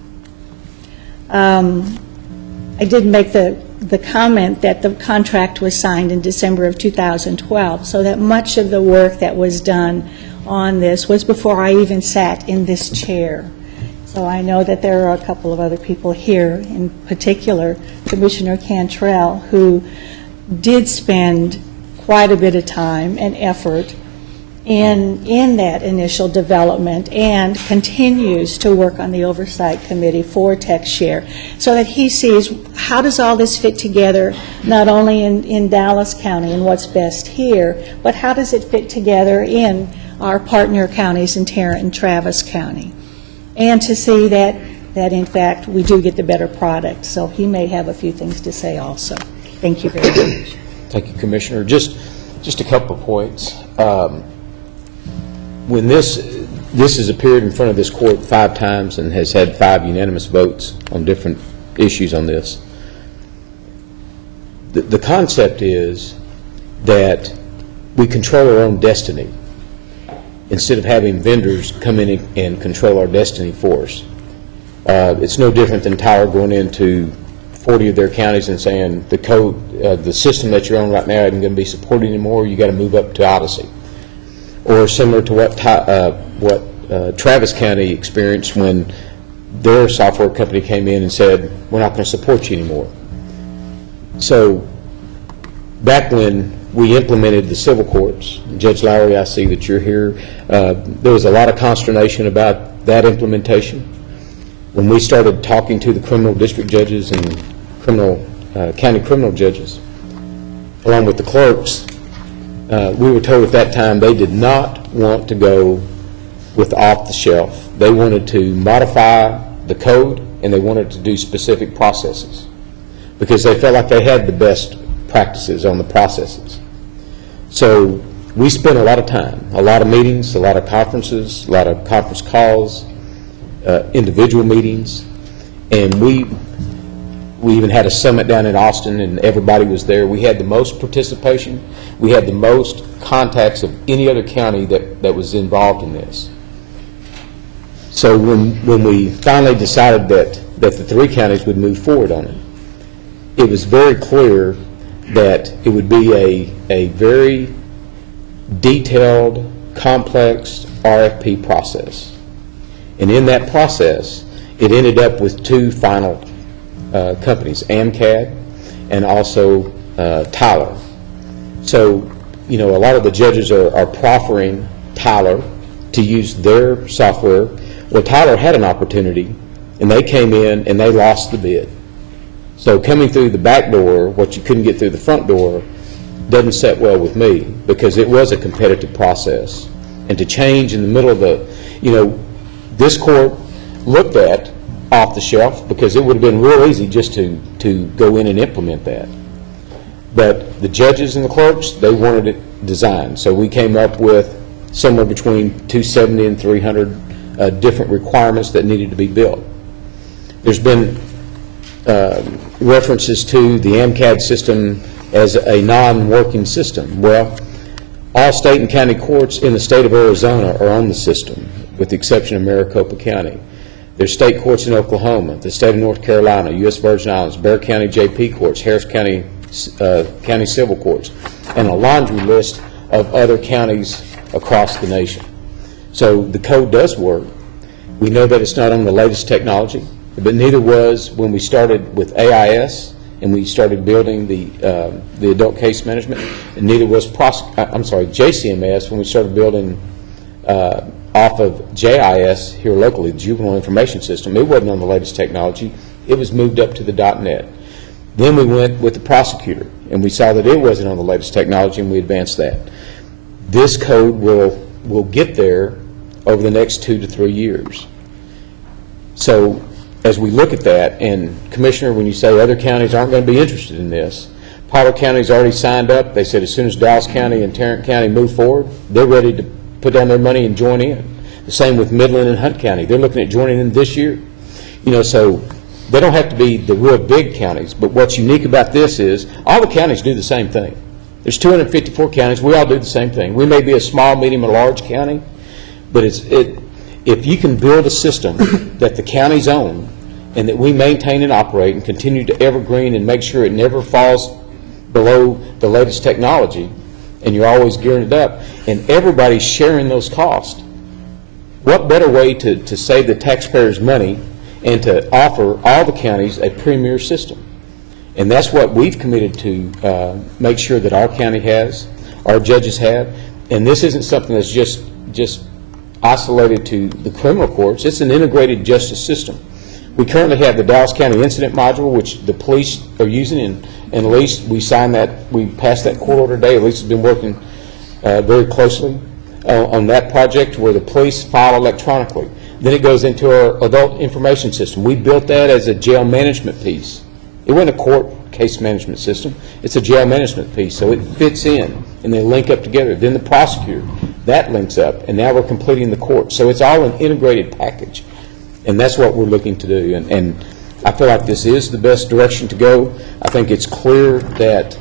I did make the comment that the contract was signed in December of 2012, so that much of the work that was done on this was before I even sat in this chair. So I know that there are a couple of other people here, in particular Commissioner Cantrell, who did spend quite a bit of time and effort in that initial development and continues to work on the Oversight Committee for TechShare so that he sees how does all this fit together, not only in Dallas County and what's best here, but how does it fit together in our partner counties in Tarrant and Travis County, and to see that in fact we do get the better product. So he may have a few things to say also. Thank you very much. Thank you, Commissioner. Just a couple of points. When this has appeared in front of this court 5 times and has had 5 unanimous votes on different issues on this, the concept is that we control our own destiny instead of having vendors come in and control our destiny for us. It's no different than Tyler going into 40 of their counties and saying the code, the system that you're on right now isn't going to be supported anymore, you got to move up to Odyssey. Or similar to what Travis County experienced when their software company came in and said, we're not going to support you anymore. So back when we implemented the civil courts, Judge Lowry, I see that you're here, there was a lot of consternation about that implementation. When we started talking to the criminal district judges and county criminal judges, along with the clerks, we were told at that time they did not want to go with off-the-shelf. They wanted to modify the code, and they wanted to do specific processes because they felt like they had the best practices on the processes. So we spent a lot of time, a lot of meetings, a lot of conferences, a lot of conference calls, individual meetings, and we even had a summit down in Austin, and everybody was there. We had the most participation. We had the most contacts of any other county that was involved in this. So when we finally decided that the 3 counties would move forward on it, it was very clear that it would be a very detailed, complex RFP process. And in that process, it ended up with 2 final companies, AMCAD and also Tyler. So, you know, a lot of the judges are proffering Tyler to use their software. Well, Tyler had an opportunity, and they came in and they lost the bid. So coming through the back door, what you couldn't get through the front door, doesn't set well with me because it was a competitive process. And to change in the middle of the, you know, this court looked at off the shelf because it would have been real easy just to go in and implement that. But the judges and the clerks, they wanted it designed. So we came up with somewhere between 270 and 300 different requirements that needed to be built. There's been references to the AMCAD system as a non-working system. Well, all state and county courts in the state of Arizona are on the system, with the exception of Maricopa County. There's state courts in Oklahoma, the state of North Carolina, U.S. Virgin Islands, Bexar County JP courts, Harris County county civil courts, and a laundry list of other counties across the nation. So the code does work. We know that it's not on the latest technology, but neither was when we started with AIS and we started building the adult case management, and neither was JCMS when we started building off of JIS here locally, the Juvenile Information System. It wasn't on the latest technology. It was moved up to the .NET. Then we went with the prosecutor, and we saw that it wasn't on the latest technology, and we advanced that. This code will get there over the next 2 to 3 years. So as we look at that, and Commissioner, when you say other counties aren't going to be interested in this, Potter County's already signed up. They said as soon as Dallas County and Tarrant County move forward, they're ready to put down their money and join in. The same with Midland and Hunt County. They're looking at joining in this year. You know, so They don't have to be the real big counties, but what's unique about this is all the counties do the same thing. There's 254 counties. We all do the same thing. We may be a small, medium, or large county, but if you can build a system that the counties own and that we maintain and operate and continue to evergreen and make sure it never falls below the latest technology, and you're always gearing it up, and everybody's sharing those costs, what better way to save the taxpayers' money and to offer all the counties a premier system? And that's what we've committed to make sure that our county has, our judges have. And this isn't something that's just isolated to the criminal courts. It's an integrated justice system. We currently have the Dallas County Incident Module, which the police are using, and at least we signed that, we passed that court order today. At least has been working very closely on that project where the police file electronically. Then it goes into our adult information system. We built that as a jail management piece. It wasn't a court case management system. It's a jail management piece, so it fits in, and they link up together. Then the prosecutor, that links up, and now we're completing the court. So it's all an integrated package, and that's what we're looking to do. And I feel like this is the best direction to go. I think it's clear that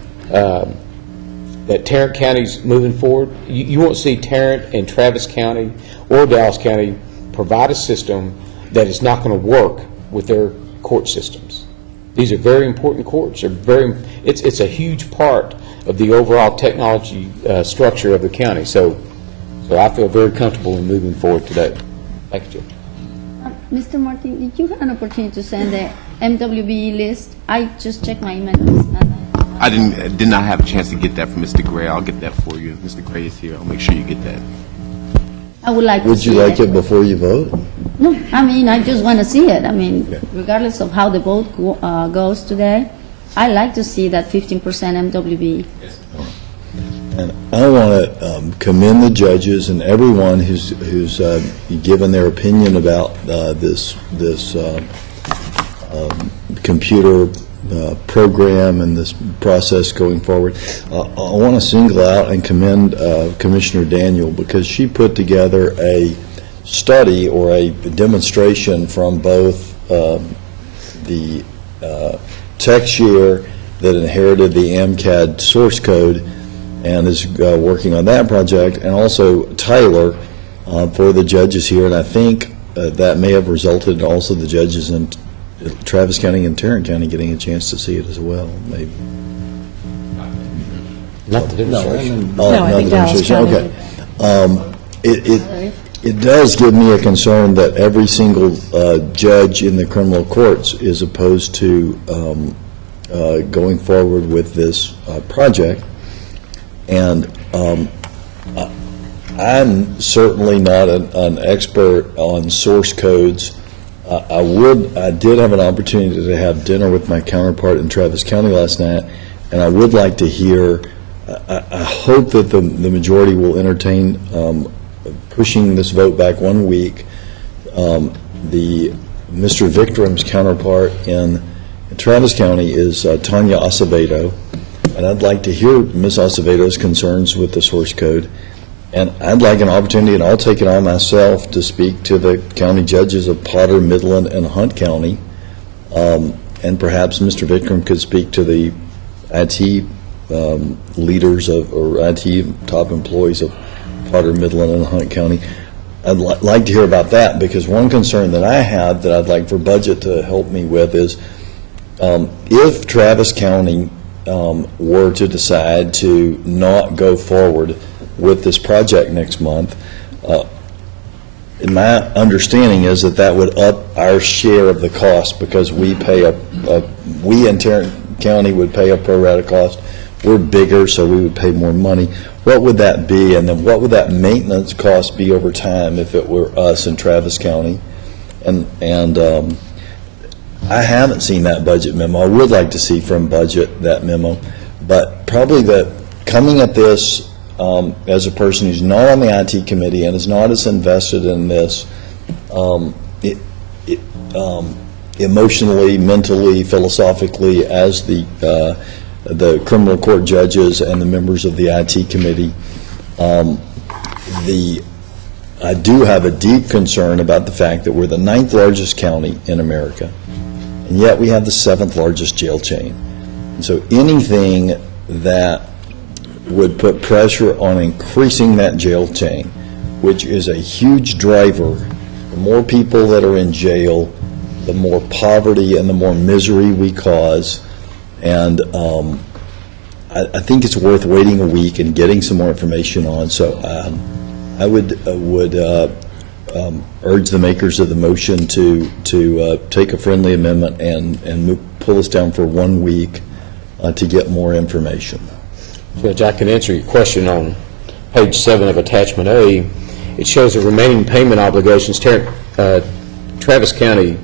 that Tarrant County's moving forward. You won't see Tarrant and Travis County or Dallas County provide a system that is not going to work with their court systems. These are very important courts. It's a huge part of the overall technology structure of the county. So I feel very comfortable in moving forward today. Thank you, Jim. Mr. Martin, did you have an opportunity to send the MWBE list? I just checked my email. It's not- I did not have a chance to get that from Mr. Gray. I'll get that for you. If Mr. Gray is here, I'll make sure you get that. I would like to Would see you like it before you vote? No, I mean, I just want to see it. I mean, regardless of how the vote goes today, I like to see that 15% MWB. And I want to commend the judges and everyone who's given their opinion about this computer program and this process going forward. I want to single out and commend Commissioner Daniel, because she put together a study or a demonstration from both the TechShare that inherited the AMCAD source code and is working on that project, and also Tyler for the judges here. And I think that may have resulted in also the judges in Travis County and Tarrant County getting a chance to see it as well, maybe. Not the demonstration. No, I think Dallas County Okay. It does give me a concern that every single judge in the criminal courts is opposed to going forward with this project. And I'm certainly not an expert on source codes. I did have an opportunity to have dinner with my counterpart in Travis County last night, and I would like to hear, I hope that the majority will entertain pushing this vote back 1 week. Mr. Vikram's counterpart in Travis County is Tanya Acevedo, and I'd like to hear Ms. Acevedo's concerns with the source code. And I'd like an opportunity, and I'll take it on myself, to speak to the county judges of Potter, Midland, and Hunt County. And perhaps Mr. Vikram could speak to the IT leaders or IT top employees of Potter, Midland, and Hunt County. I'd like to hear about that, because one concern that I have that I'd like for budget to help me with is if Travis County were to decide to not go forward with this project next month, my understanding is that would up our share of the cost, because we in Tarrant County would pay a pro rata cost. We're bigger, so we would pay more money. What would that be, and then what would that maintenance cost be over time if it were us in Travis County? And I haven't seen that budget memo. I would like to see from budget that memo, but probably coming at this as a person who's not on the IT committee and is not as invested in this emotionally, mentally, philosophically as the criminal court judges and the members of the IT committee, I do have a deep concern about the fact that we're the 9th largest county in America. and yet we have the 7th largest jail chain. And so anything that would put pressure on increasing that jail chain, which is a huge driver, the more people that are in jail, the more poverty and the more misery we cause. And I think it's worth waiting a week and getting some more information on. So I would urge the makers of the motion to take a friendly amendment and pull us down for 1 week to get more information. Judge, I can answer your question on page 7 of attachment A. It shows the remaining payment obligations. Travis County,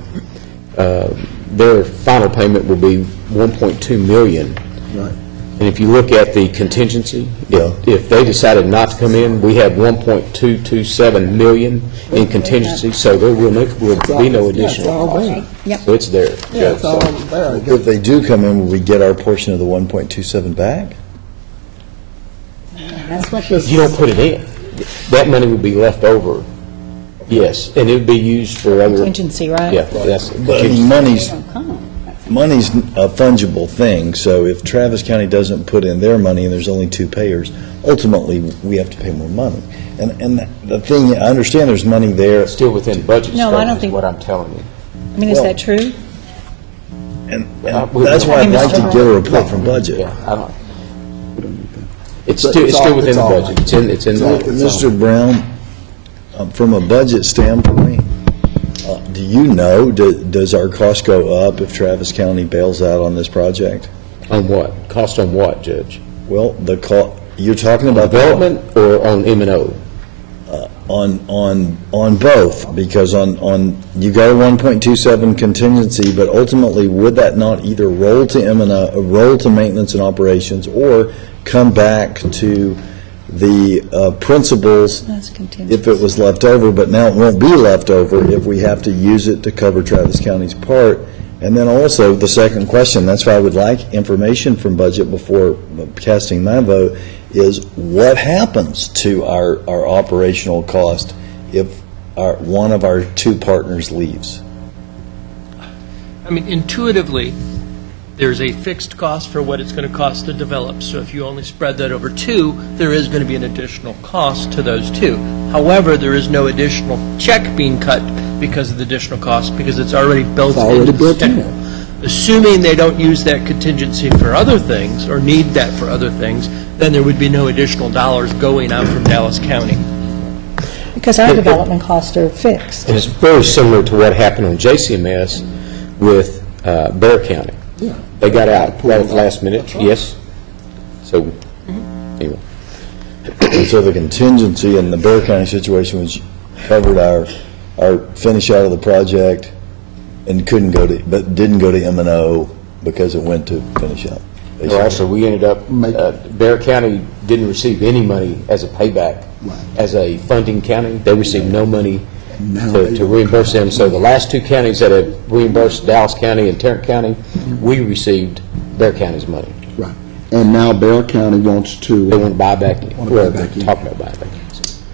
their final payment will be $1.2 million. Right. And if you look at the contingency, if they decided not to come in, we have $1.227 million in contingency, so there will be no additional cost. Yep. So it's there. Yeah, it's all there. If they do come in, will we get our portion of the 1.27 back? That's what You don't put it in. That money would be left over, yes, and it would be used for other... Contingency, right? Yeah, that's... But I mean, money's a fungible thing, so if Travis County doesn't put in their money and there's only 2 payers, ultimately, we have to pay more money. And the thing, I understand there's money there. Still within budget No, I don't scope is think- what I'm telling you. I mean, is that true? And that's why I'd like to get a report from budget. Yeah, I don't... It's still within the budget. It's in the... Mr. Brown, from a budget standpoint, do you know, does our cost go up if Travis County bails out on this project? On what? Cost on what, Judge? Well, you're talking about Development or on M&O? on both, because on you got a 1.27 contingency, but ultimately, would that not either roll to M&O, roll to maintenance and operations, or come back to the principals That's contingency. if it was left over, but now it won't be left over if we have to use it to cover Travis County's part? And then also, the second question, that's why I would like information from budget before casting my vote, is what happens to our operational cost if one of our 2 partners leaves? I mean, intuitively, there's a fixed cost for what it's going to cost to develop. So if you only spread that over 2, there is going to be an additional cost to those 2. However, there is no additional check being cut because of the additional cost, because it's already built into the schedule. Assuming they don't use that contingency for other things, or need that for other things, then there would be no additional dollars going out from Dallas County. Because our development costs are fixed. And it's very similar to what happened on JCMS with Bear County. Yeah. They got out right at the last minute, yes? So, anyway. And so the contingency in the Bear County situation was covered our finish out of the project and but didn't go to M&O because it went to finish out. Well, actually, we ended up, Bear County didn't receive any money as a payback. As a funding county, they received no money to reimburse them. So the last 2 counties that have reimbursed, Dallas County and Tarrant County, we received Bear County's money. Right. And now Bear County wants to... They want to buy back in. Want to Well, buy back in. talk about buyback.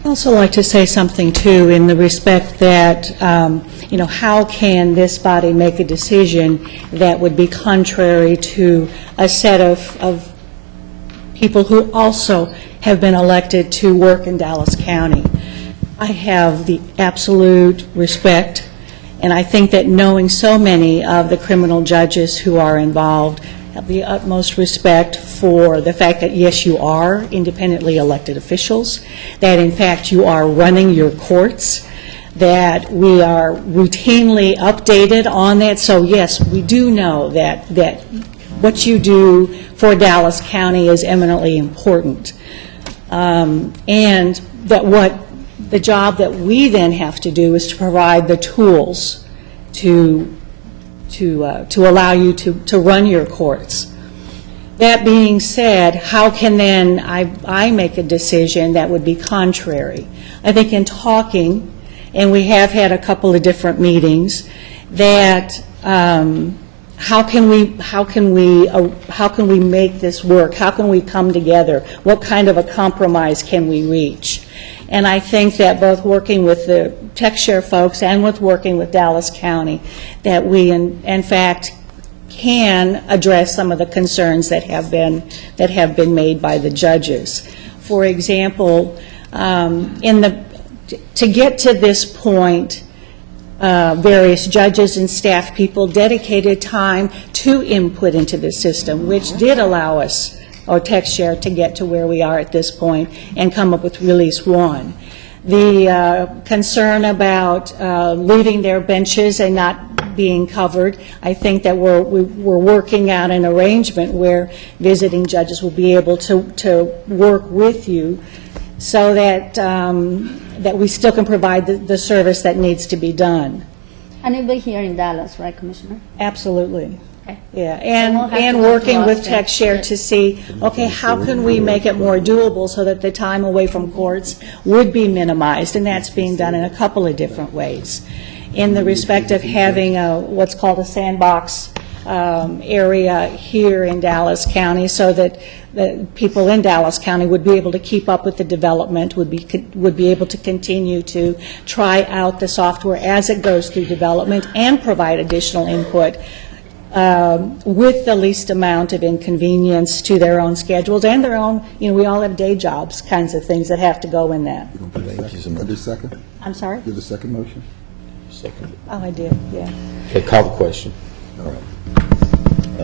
I'd also like to say something, too, in the respect that, how can this body make a decision that would be contrary to a set of people who also have been elected to work in Dallas County? I have the absolute respect, and I think that knowing so many of the criminal judges who are involved, have the utmost respect for the fact that, yes, you are independently elected officials, that in fact you are running your courts, that we are routinely updated on that. So yes, we do know that what you do for Dallas County is eminently important. And that the job that we then have to do is to provide the tools to allow you to run your courts. That being said, how can then I make a decision that would be contrary? I think in talking, and we have had a couple of different meetings, that how can we make this work? How can we come together? What kind of a compromise can we reach? And I think that both working with the TechShare folks and with working with Dallas County, that we in fact can address some of the concerns that have been made by the judges. For example, to get to this point, various judges and staff people dedicated time to input into the system, which did allow us, or TechShare, to get to where we are at this point and come up with Release 1. The concern about leaving their benches and not being covered, I think that we're working out an arrangement where visiting judges will be able to work with you so that that we still can provide the service that needs to be done. And it'll be here in Dallas, right, Commissioner? Absolutely. Okay. Yeah, we'll have to and go to working with Austin. TechShare to see, okay, how can we make it more doable so that the time away from courts would be minimized, and that's being done in a couple of different ways. In the respect of having what's called a sandbox area here in Dallas County, so that the people in Dallas County would be able to keep up with the development, would be able to continue to try out the software as it goes through development and provide additional input with the least amount of inconvenience to their own schedules and their own, we all have day jobs, kinds of things that have to go in that. Thank you so much. Second? I'm sorry? Did the second motion? Second. Oh, I did, yeah. Okay, call the question. All right.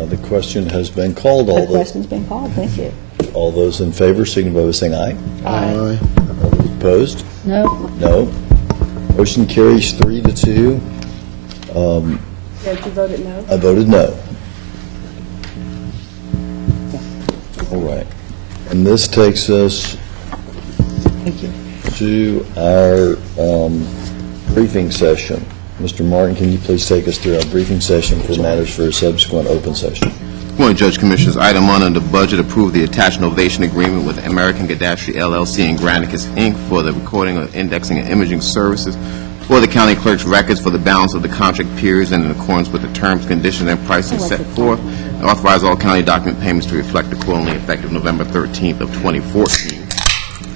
The question has been called. The question's been called, thank you. All those in favor signify by saying aye. Aye. All those opposed? No. No. Motion carries 3-2. Judge, you voted no? I voted no. All right. And this takes us Thank you. to our briefing session. Mr. Martin, can you please take us through our briefing session for matters for a subsequent open session? Good morning, Judge Commissioners. Item 1 under budget, approve the attached novation agreement with American Cadastry LLC and Granicus Inc. for the recording of indexing and imaging services for the county clerk's records for the balance of the contract periods and in accordance with the terms, conditions, and pricing set forth, and authorize all county document payments to reflect accordingly effective November 13th of 2014.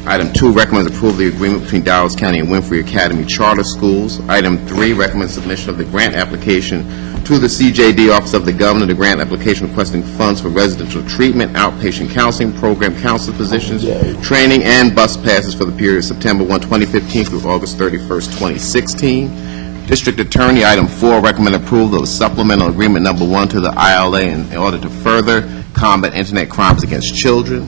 Item 2 recommends approval of the agreement between Dallas County and Winfrey Academy Charter Schools. Item 3 recommends submission of the grant application to the CJD Office of the Governor, the grant application requesting funds for residential treatment, outpatient counseling, program counselor positions, training, and bus passes for the period of September 1, 2015 through August 31st, 2016. District Attorney, item 4, recommend approval of supplemental agreement number 1 to the ILA in order to further combat internet crimes against children.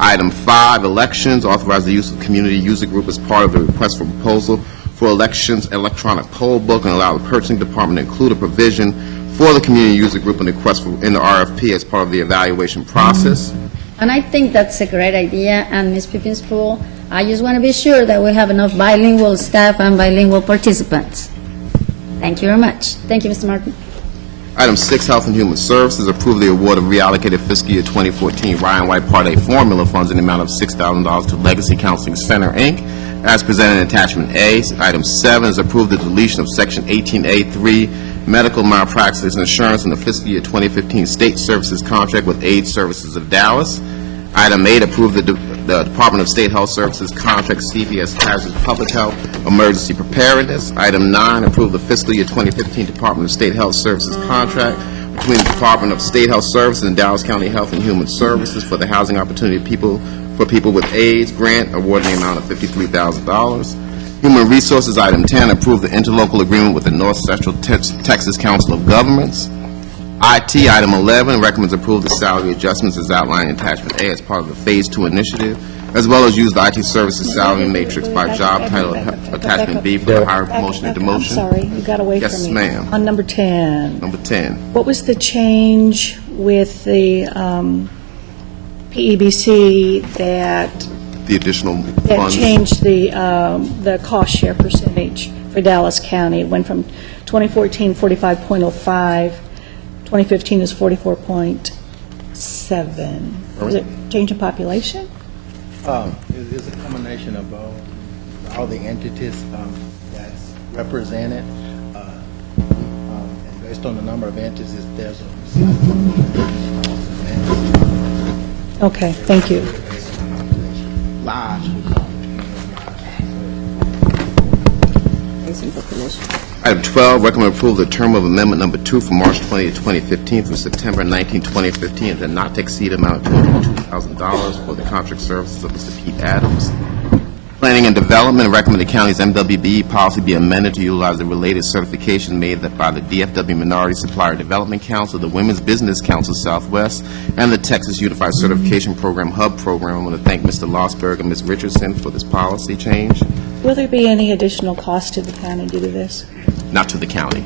Item 5, elections, authorize the use of community user group as part of the request for proposal for elections electronic poll book, and allow the purchasing department to include a provision for the community user group in the request for, in the RFP as part of the evaluation process. And I think that's a great idea, and Ms. Pippin's Pool, I just want to be sure that we have enough bilingual staff and bilingual participants. Thank you very much. Thank you, Mr. Martin. Item 6, Health and Human Services, approve the award of reallocated fiscal year 2014 Ryan White Part A formula funds in the amount of $6,000 to Legacy Counseling Center, Inc., as presented in Attachment A. Item 7 is approve the deletion of Section 18A3, Medical Malpractice Insurance in the fiscal year 2015 State Services contract with AIDS Services of Dallas. Item 8, approve the Department of State Health Services contract CVS Hazardous Public Health Emergency Preparedness. Item 9, approve the fiscal year 2015 Department of State Health Services contract between the Department of State Health Services and Dallas County Health and Human Services for the housing opportunity for people with AIDS grant, awarding the amount of $53,000. Human Resources, item 10, approve the interlocal agreement with the North Central Texas Council of Governments. IT, item 11, recommends approval of the salary adjustments as outlined in Attachment A as part of the Phase 2 initiative, as well as use the IT services salary matrix by job title Attachment B for the higher promotion and demotion. I'm sorry, you got away from me. Yes, ma'am. On number 10. Number 10. What was the change with the PEBC that The additional that funds. changed the cost share percentage for Dallas County? It went from 2014, 45.05, 2015 is 44.7. Was it change in population? It's a combination of all the entities that's represented, and based on the number of entities, there's a... Okay, thank you. Large. Thank you, Commissioner. Item 12, recommend approval of the term of amendment number 2 from March 20, 2015 through September 19, 2015, and not to exceed amount of $202,000 for the contract services of Mr. Pete Adams. Planning and Development recommend the county's MWBE policy be amended to utilize the related certification made by the DFW Minority Supplier Development Council, the Women's Business Council Southwest, and the Texas Unified Certification Program Hub Program. I want to thank Mr. Lossberg and Ms. Richardson for this policy change. Will there be any additional cost to the county due to this? Not to the county.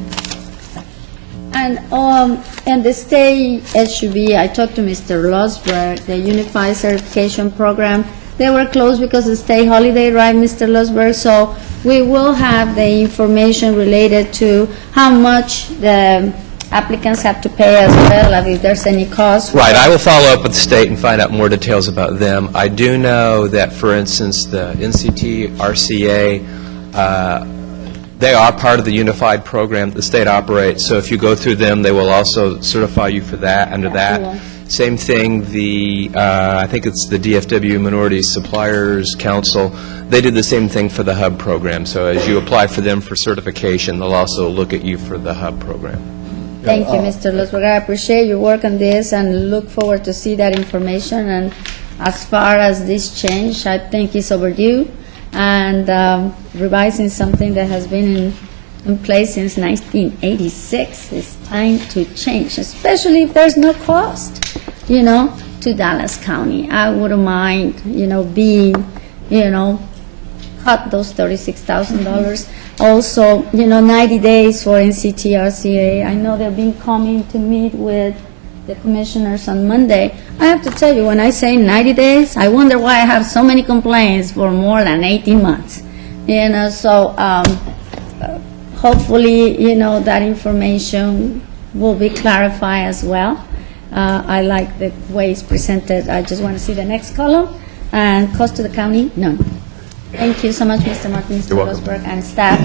And the state SUV, I talked to Mr. Lossberg, the Unified Certification Program. They were closed because of the state holiday, right, Mr. Lossberg? So we will have the information related to how much the applicants have to pay as well, if there's any cost. Right, I will follow up with the state and find out more details about them. I do know that, for instance, the NCT, RCA, they are part of the unified program that the state operates, so if you go through them, they will also certify you for that, under that. Same thing, I think it's the DFW Minority Suppliers Council, they did the same thing for the HUB program. So as you apply for them for certification, they'll also look at you for the HUB program. Thank you, Mr. Lossberg. I appreciate your work on this and look forward to see that information. And as far as this change, I think it's overdue. And revising something that has been in place since 1986, it's time to change, especially if there's no cost, to Dallas County. I wouldn't mind, being, cut those $36,000. Also, 90 days for NCTRCA. I know they've been coming to meet with the commissioners on Monday. I have to tell you, when I say 90 days, I wonder why I have so many complaints for more than 18 months. So hopefully, that information will be clarified as well. I like the way it's presented. I just want to see the next column. And cost to the county, none. Thank you so much, Mr. Martin, Mr. Lossberg, and staff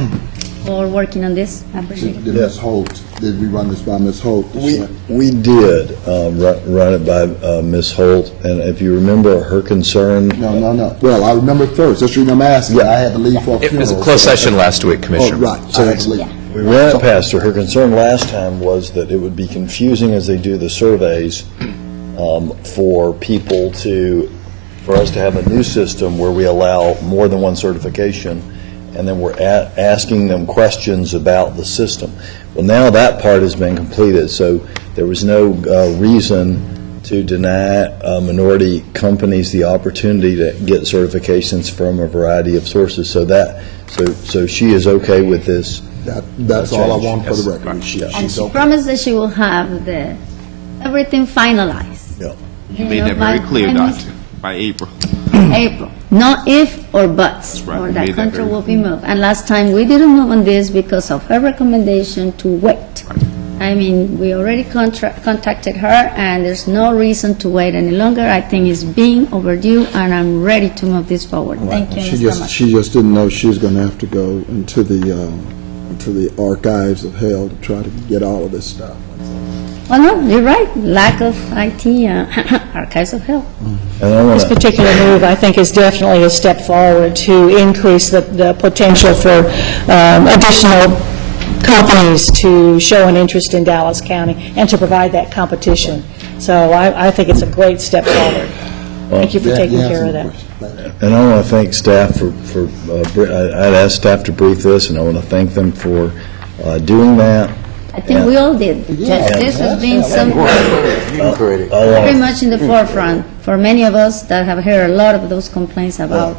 for working on this. I appreciate it. Did Ms. Holt, did we run this by Ms. Holt? We did run it by Ms. Holt, and if you remember her concern... No. Well, I remember it first. That's the reason I'm asking. I had to leave for a funeral. It was a closed session last week, Commissioner. Oh, right. I had to leave. We ran it past her. Her concern last time was that it would be confusing as they do the surveys for people for us to have a new system where we allow more than one certification, and then we're asking them questions about the system. Well, now that part has been completed, so there was no reason to deny minority companies the opportunity to get certifications from a variety of sources. So she is okay with this. That's all I want for the record. And she promised that she will have everything finalized. Yeah. You made that very clear, Doctor, by April. April, not if or buts, right. or You that made that contract very will be moved. And last time, we didn't move on this because of her recommendation to wait. I mean, we already contacted her, and there's no reason to wait any longer. I think it's being overdue, and I'm ready to move this forward. Thank you, Mr. Much. She just didn't know she was going to have to go into the archives of hell to try to get all of this stuff. Well, no, you're right. Lack of IT, archives of hell. This particular move, I think, is definitely a step forward to increase the potential for additional companies to show an interest in Dallas County and to provide that competition. So I think it's a great step forward. Thank you for taking care of that. And I want to thank staff I'd asked staff to brief this, and I want to thank them for doing that. I think we all did. This has been something very much in the forefront for many of us that have heard a lot of those complaints about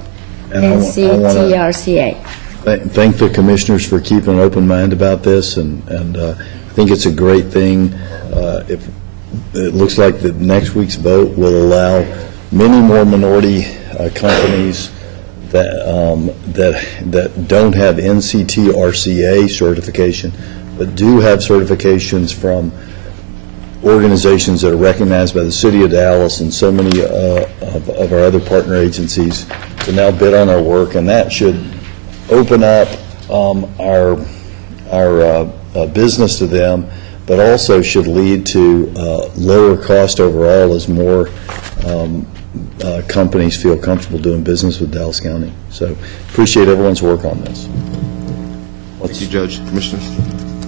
NCTRCA. Thank the commissioners for keeping an open mind about this, and I think it's a great thing. If it looks like the next week's vote will allow many more minority companies that don't have NCTRCA certification, but do have certifications from organizations that are recognized by the City of Dallas and so many of our other partner agencies to now bid on our work, and that should open up our business to them, but also should lead to lower cost overall as more companies feel comfortable doing business with Dallas County. So appreciate everyone's work on this. Thank you, Judge. Commissioners.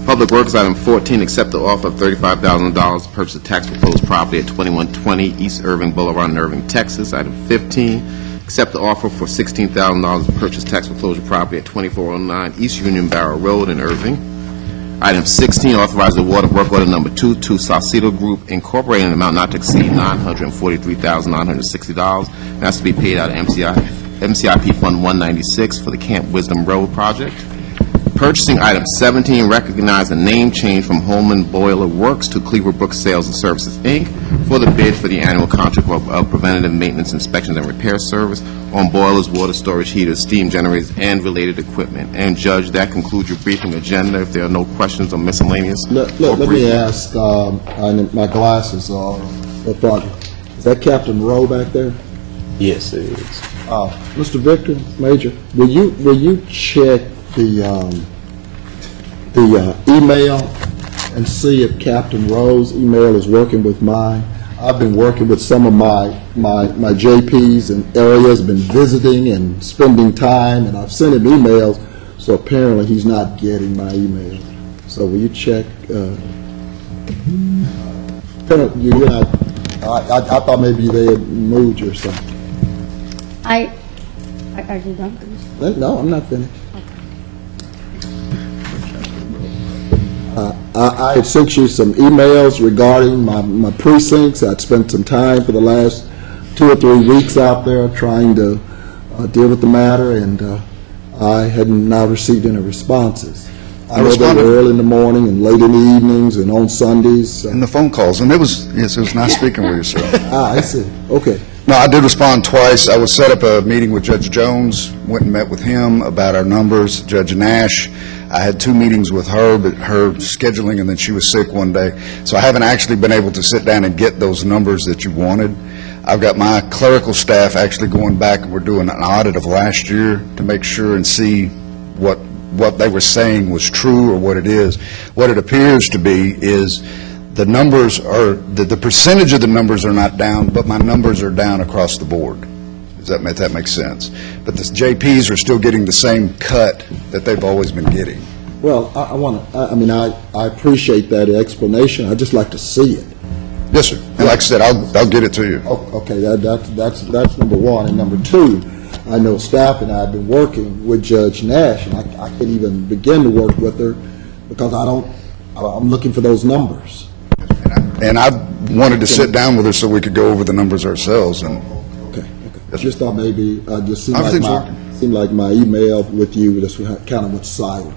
Public Works, item 14, accept the offer of $35,000 to purchase a tax foreclosed property at 2120 East Irving Boulevard in Irving, Texas. Item 15, accept the offer for $16,000 to purchase tax foreclosure property at 2409 East Union Barrow Road in Irving. Item 16, authorize the award of work order number 2 to Saucedo Group Incorporated in an amount not to exceed $943,960. And that's to be paid out of MCIP Fund 196 for the Camp Wisdom Road project. Purchasing item 17, recognize a name change from Holman Boiler Works to Cleaverbrook Sales and Services, Inc. for the bid for the annual contract of preventative maintenance, inspections, and repair service on boilers, water storage heaters, steam generators, and related equipment. And Judge, that concludes your briefing agenda. If there are no questions or miscellaneous. Let me ask, my glasses are up front. Is that Captain Rowe back there? Yes, it is. Mr. Victor, Major, will you check the email and see if Captain Rowe's email is working with mine? I've been working with some of my JPs in areas, been visiting and spending time, and I've sent him emails, so apparently he's not getting my email. So will you check? Apparently, I thought maybe they had moved you or something. Are you done? No, I'm not finished. I had sent you some emails regarding my precincts. I'd spent some time for the last 2 or 3 weeks out there trying to deal with the matter, and I had not received any responses. I know they were early in the morning and late in the evenings and on Sundays. And the phone calls, and it was nice speaking with you, sir. I see. Okay. No, I did respond twice. I was set up a meeting with Judge Jones, went and met with him about our numbers. Judge Nash, I had 2 meetings with her, but her scheduling, and then she was sick one day. So I haven't actually been able to sit down and get those numbers that you wanted. I've got my clerical staff actually going back, and we're doing an audit of last year to make sure and see what they were saying was true or what it is. What it appears to be is the numbers are, the percentage of the numbers are not down, but my numbers are down across the board. Does that make sense? But the JPs are still getting the same cut that they've always been getting. Well, I appreciate that explanation. I'd just like to see it. Yes, sir. And like I said, I'll get it to you. Okay, that's number one. And number two, I know staff and I have been working with Judge Nash, and I can't even begin to work with her because I'm looking for those numbers. And I wanted to sit down with her so we could go over the numbers ourselves. And okay. I just thought maybe just seemed Everything's like my email with you just kind of went silent.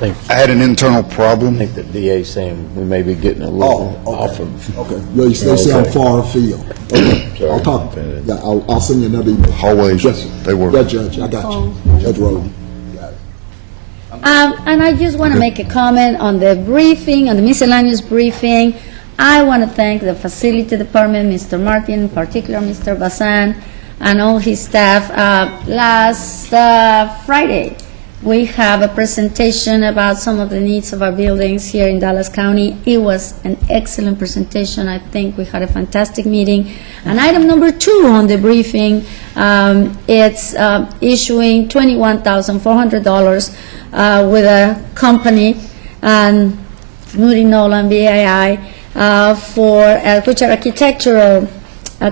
I had an internal problem. I think the DA's saying we may be getting a little off of. Okay. Well, they say I'm far afield. Okay. I'll talk. Yeah, I'll send you another email. Hallways, they work. Yeah, Judge, I got you. Judge Roden. And I just want to make a comment on the briefing, on the miscellaneous briefing. I want to thank the facility department, Mr. Martin, in particular Mr. Bazan, and all his staff. Last Friday, we have a presentation about some of the needs of our buildings here in Dallas County. It was an excellent presentation. I think we had a fantastic meeting. And item number 2 on the briefing, it's issuing $21,400 with a company, Moody Nolan, BAI, for which are architectural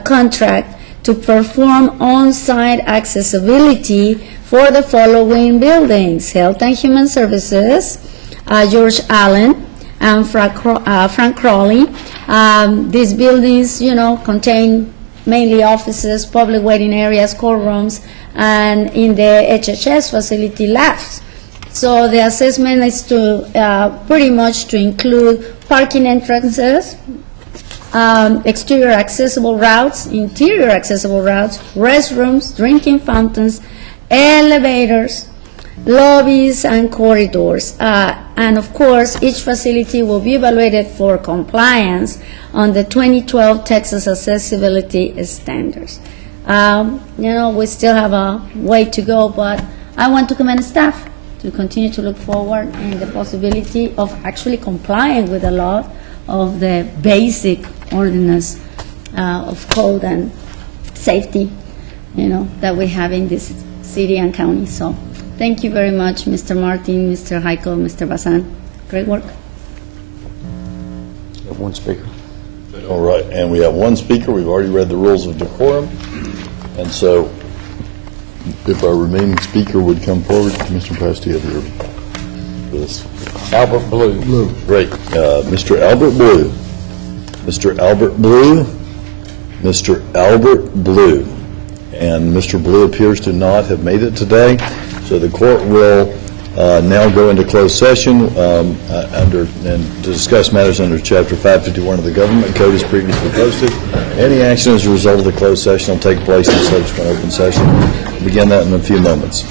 contract to perform on-site accessibility for the following buildings: Health and Human Services, George Allen, and Frank Crawley. These buildings, contain mainly offices, public waiting areas, courtrooms, and in the HHS facility, labs. So the assessment is to pretty much to include parking entrances, exterior accessible routes, interior accessible routes, restrooms, drinking fountains, elevators, lobbies, and corridors. And of course, each facility will be evaluated for compliance on the 2012 Texas Accessibility Standards. We still have a way to go, but I want to commend staff to continue to look forward in the possibility of actually complying with a lot of the basic ordinance of code and safety, that we have in this city and county. So Thank you very much, Mr. Martin, Mr. Heichel, Mr. Bazan. Great work. Have one speaker. All right, and we have one speaker. We've already read the rules of decorum. And so if our remaining speaker would come forward, Mr. Price, do you have your list? Albert Blue. Blue. Great. Mr. Albert Blue. Mr. Albert Blue. Mr. Albert Blue. And Mr. Blue appears to not have made it today, so the court will now go into closed session and to discuss matters under Chapter 551 of the Government Code as previously posted. Any action as a result of the closed session will take place in subsequent open session. We'll begin that in a few moments.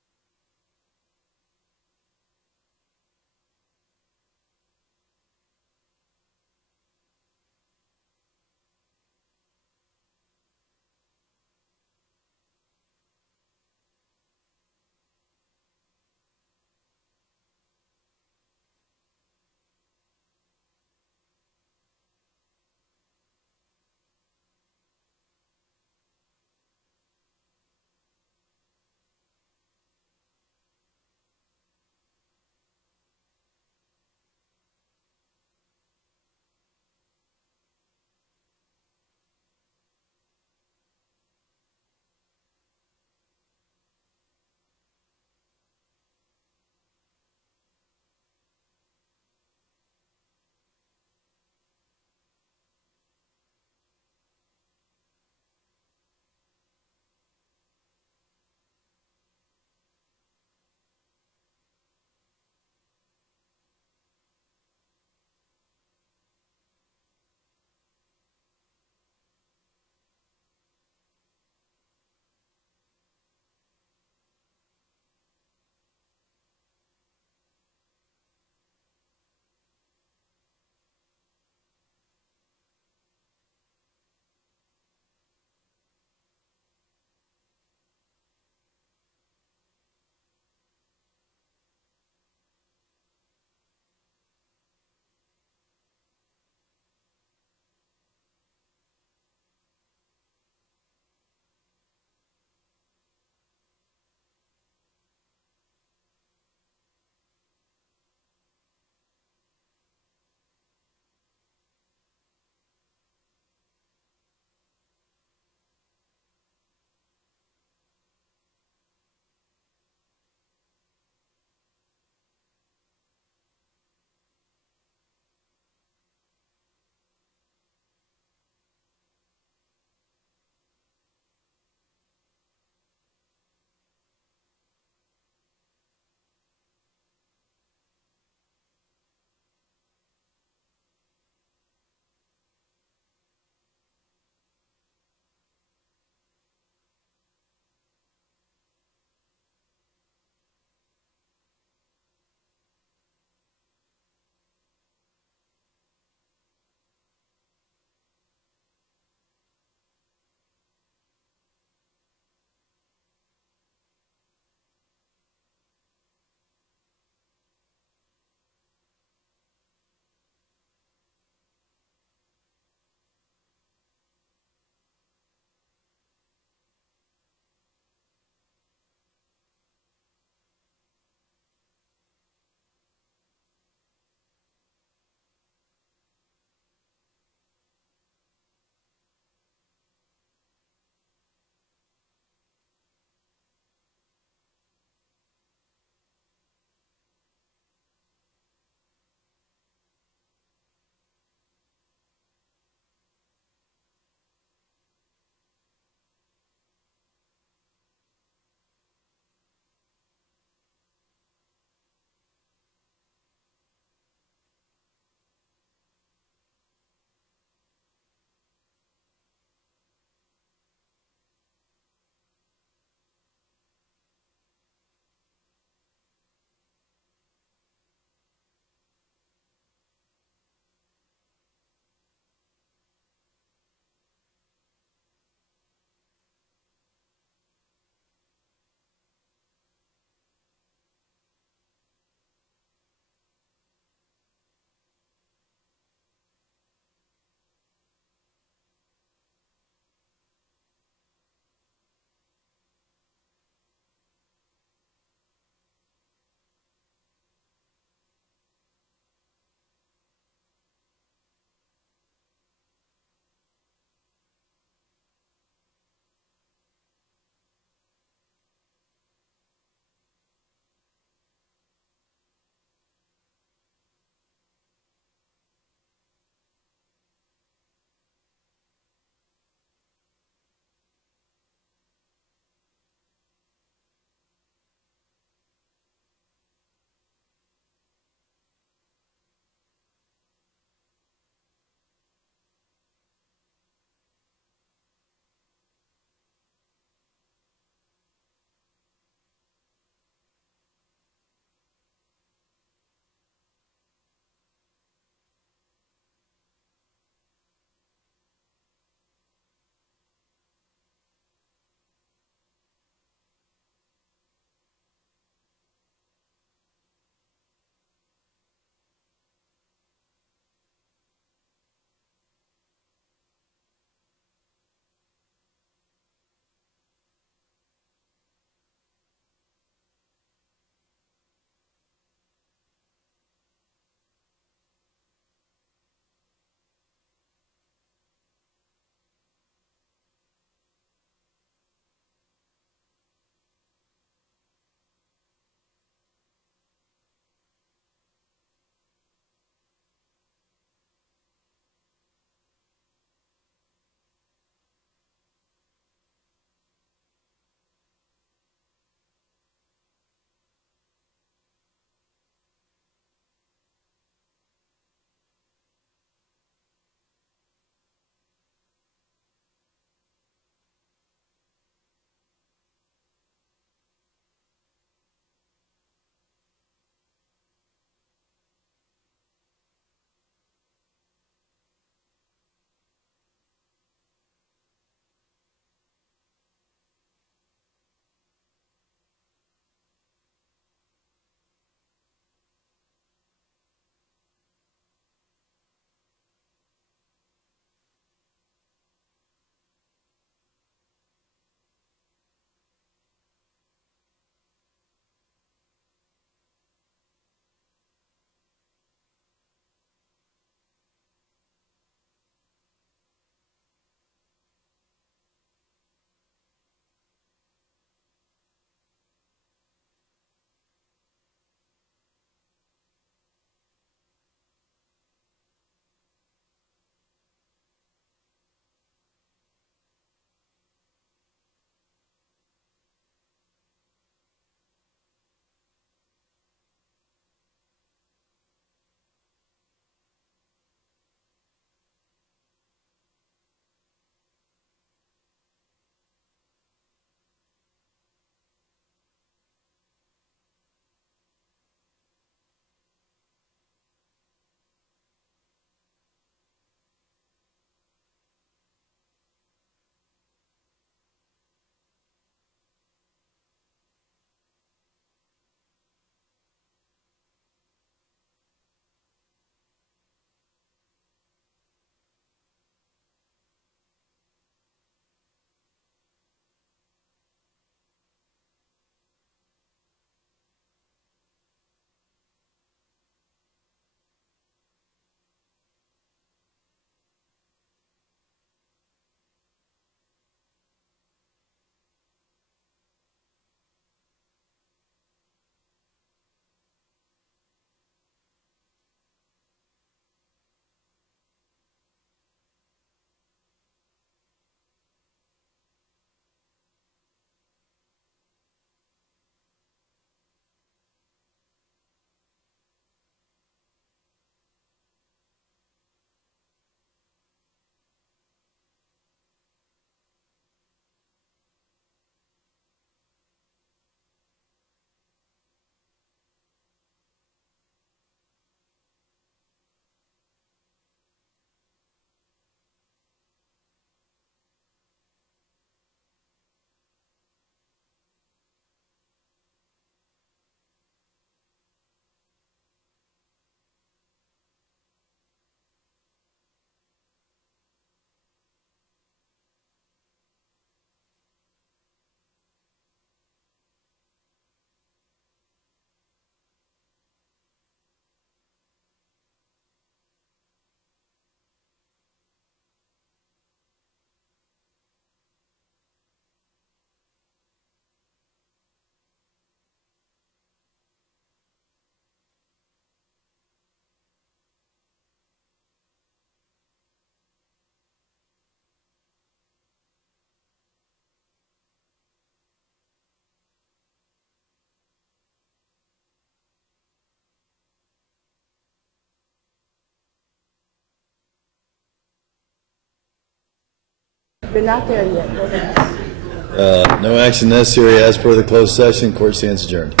We're not there yet. Go ahead. No action necessary as per the closed session. Court stands adjourned.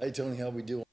Hey, Tony, how we doing?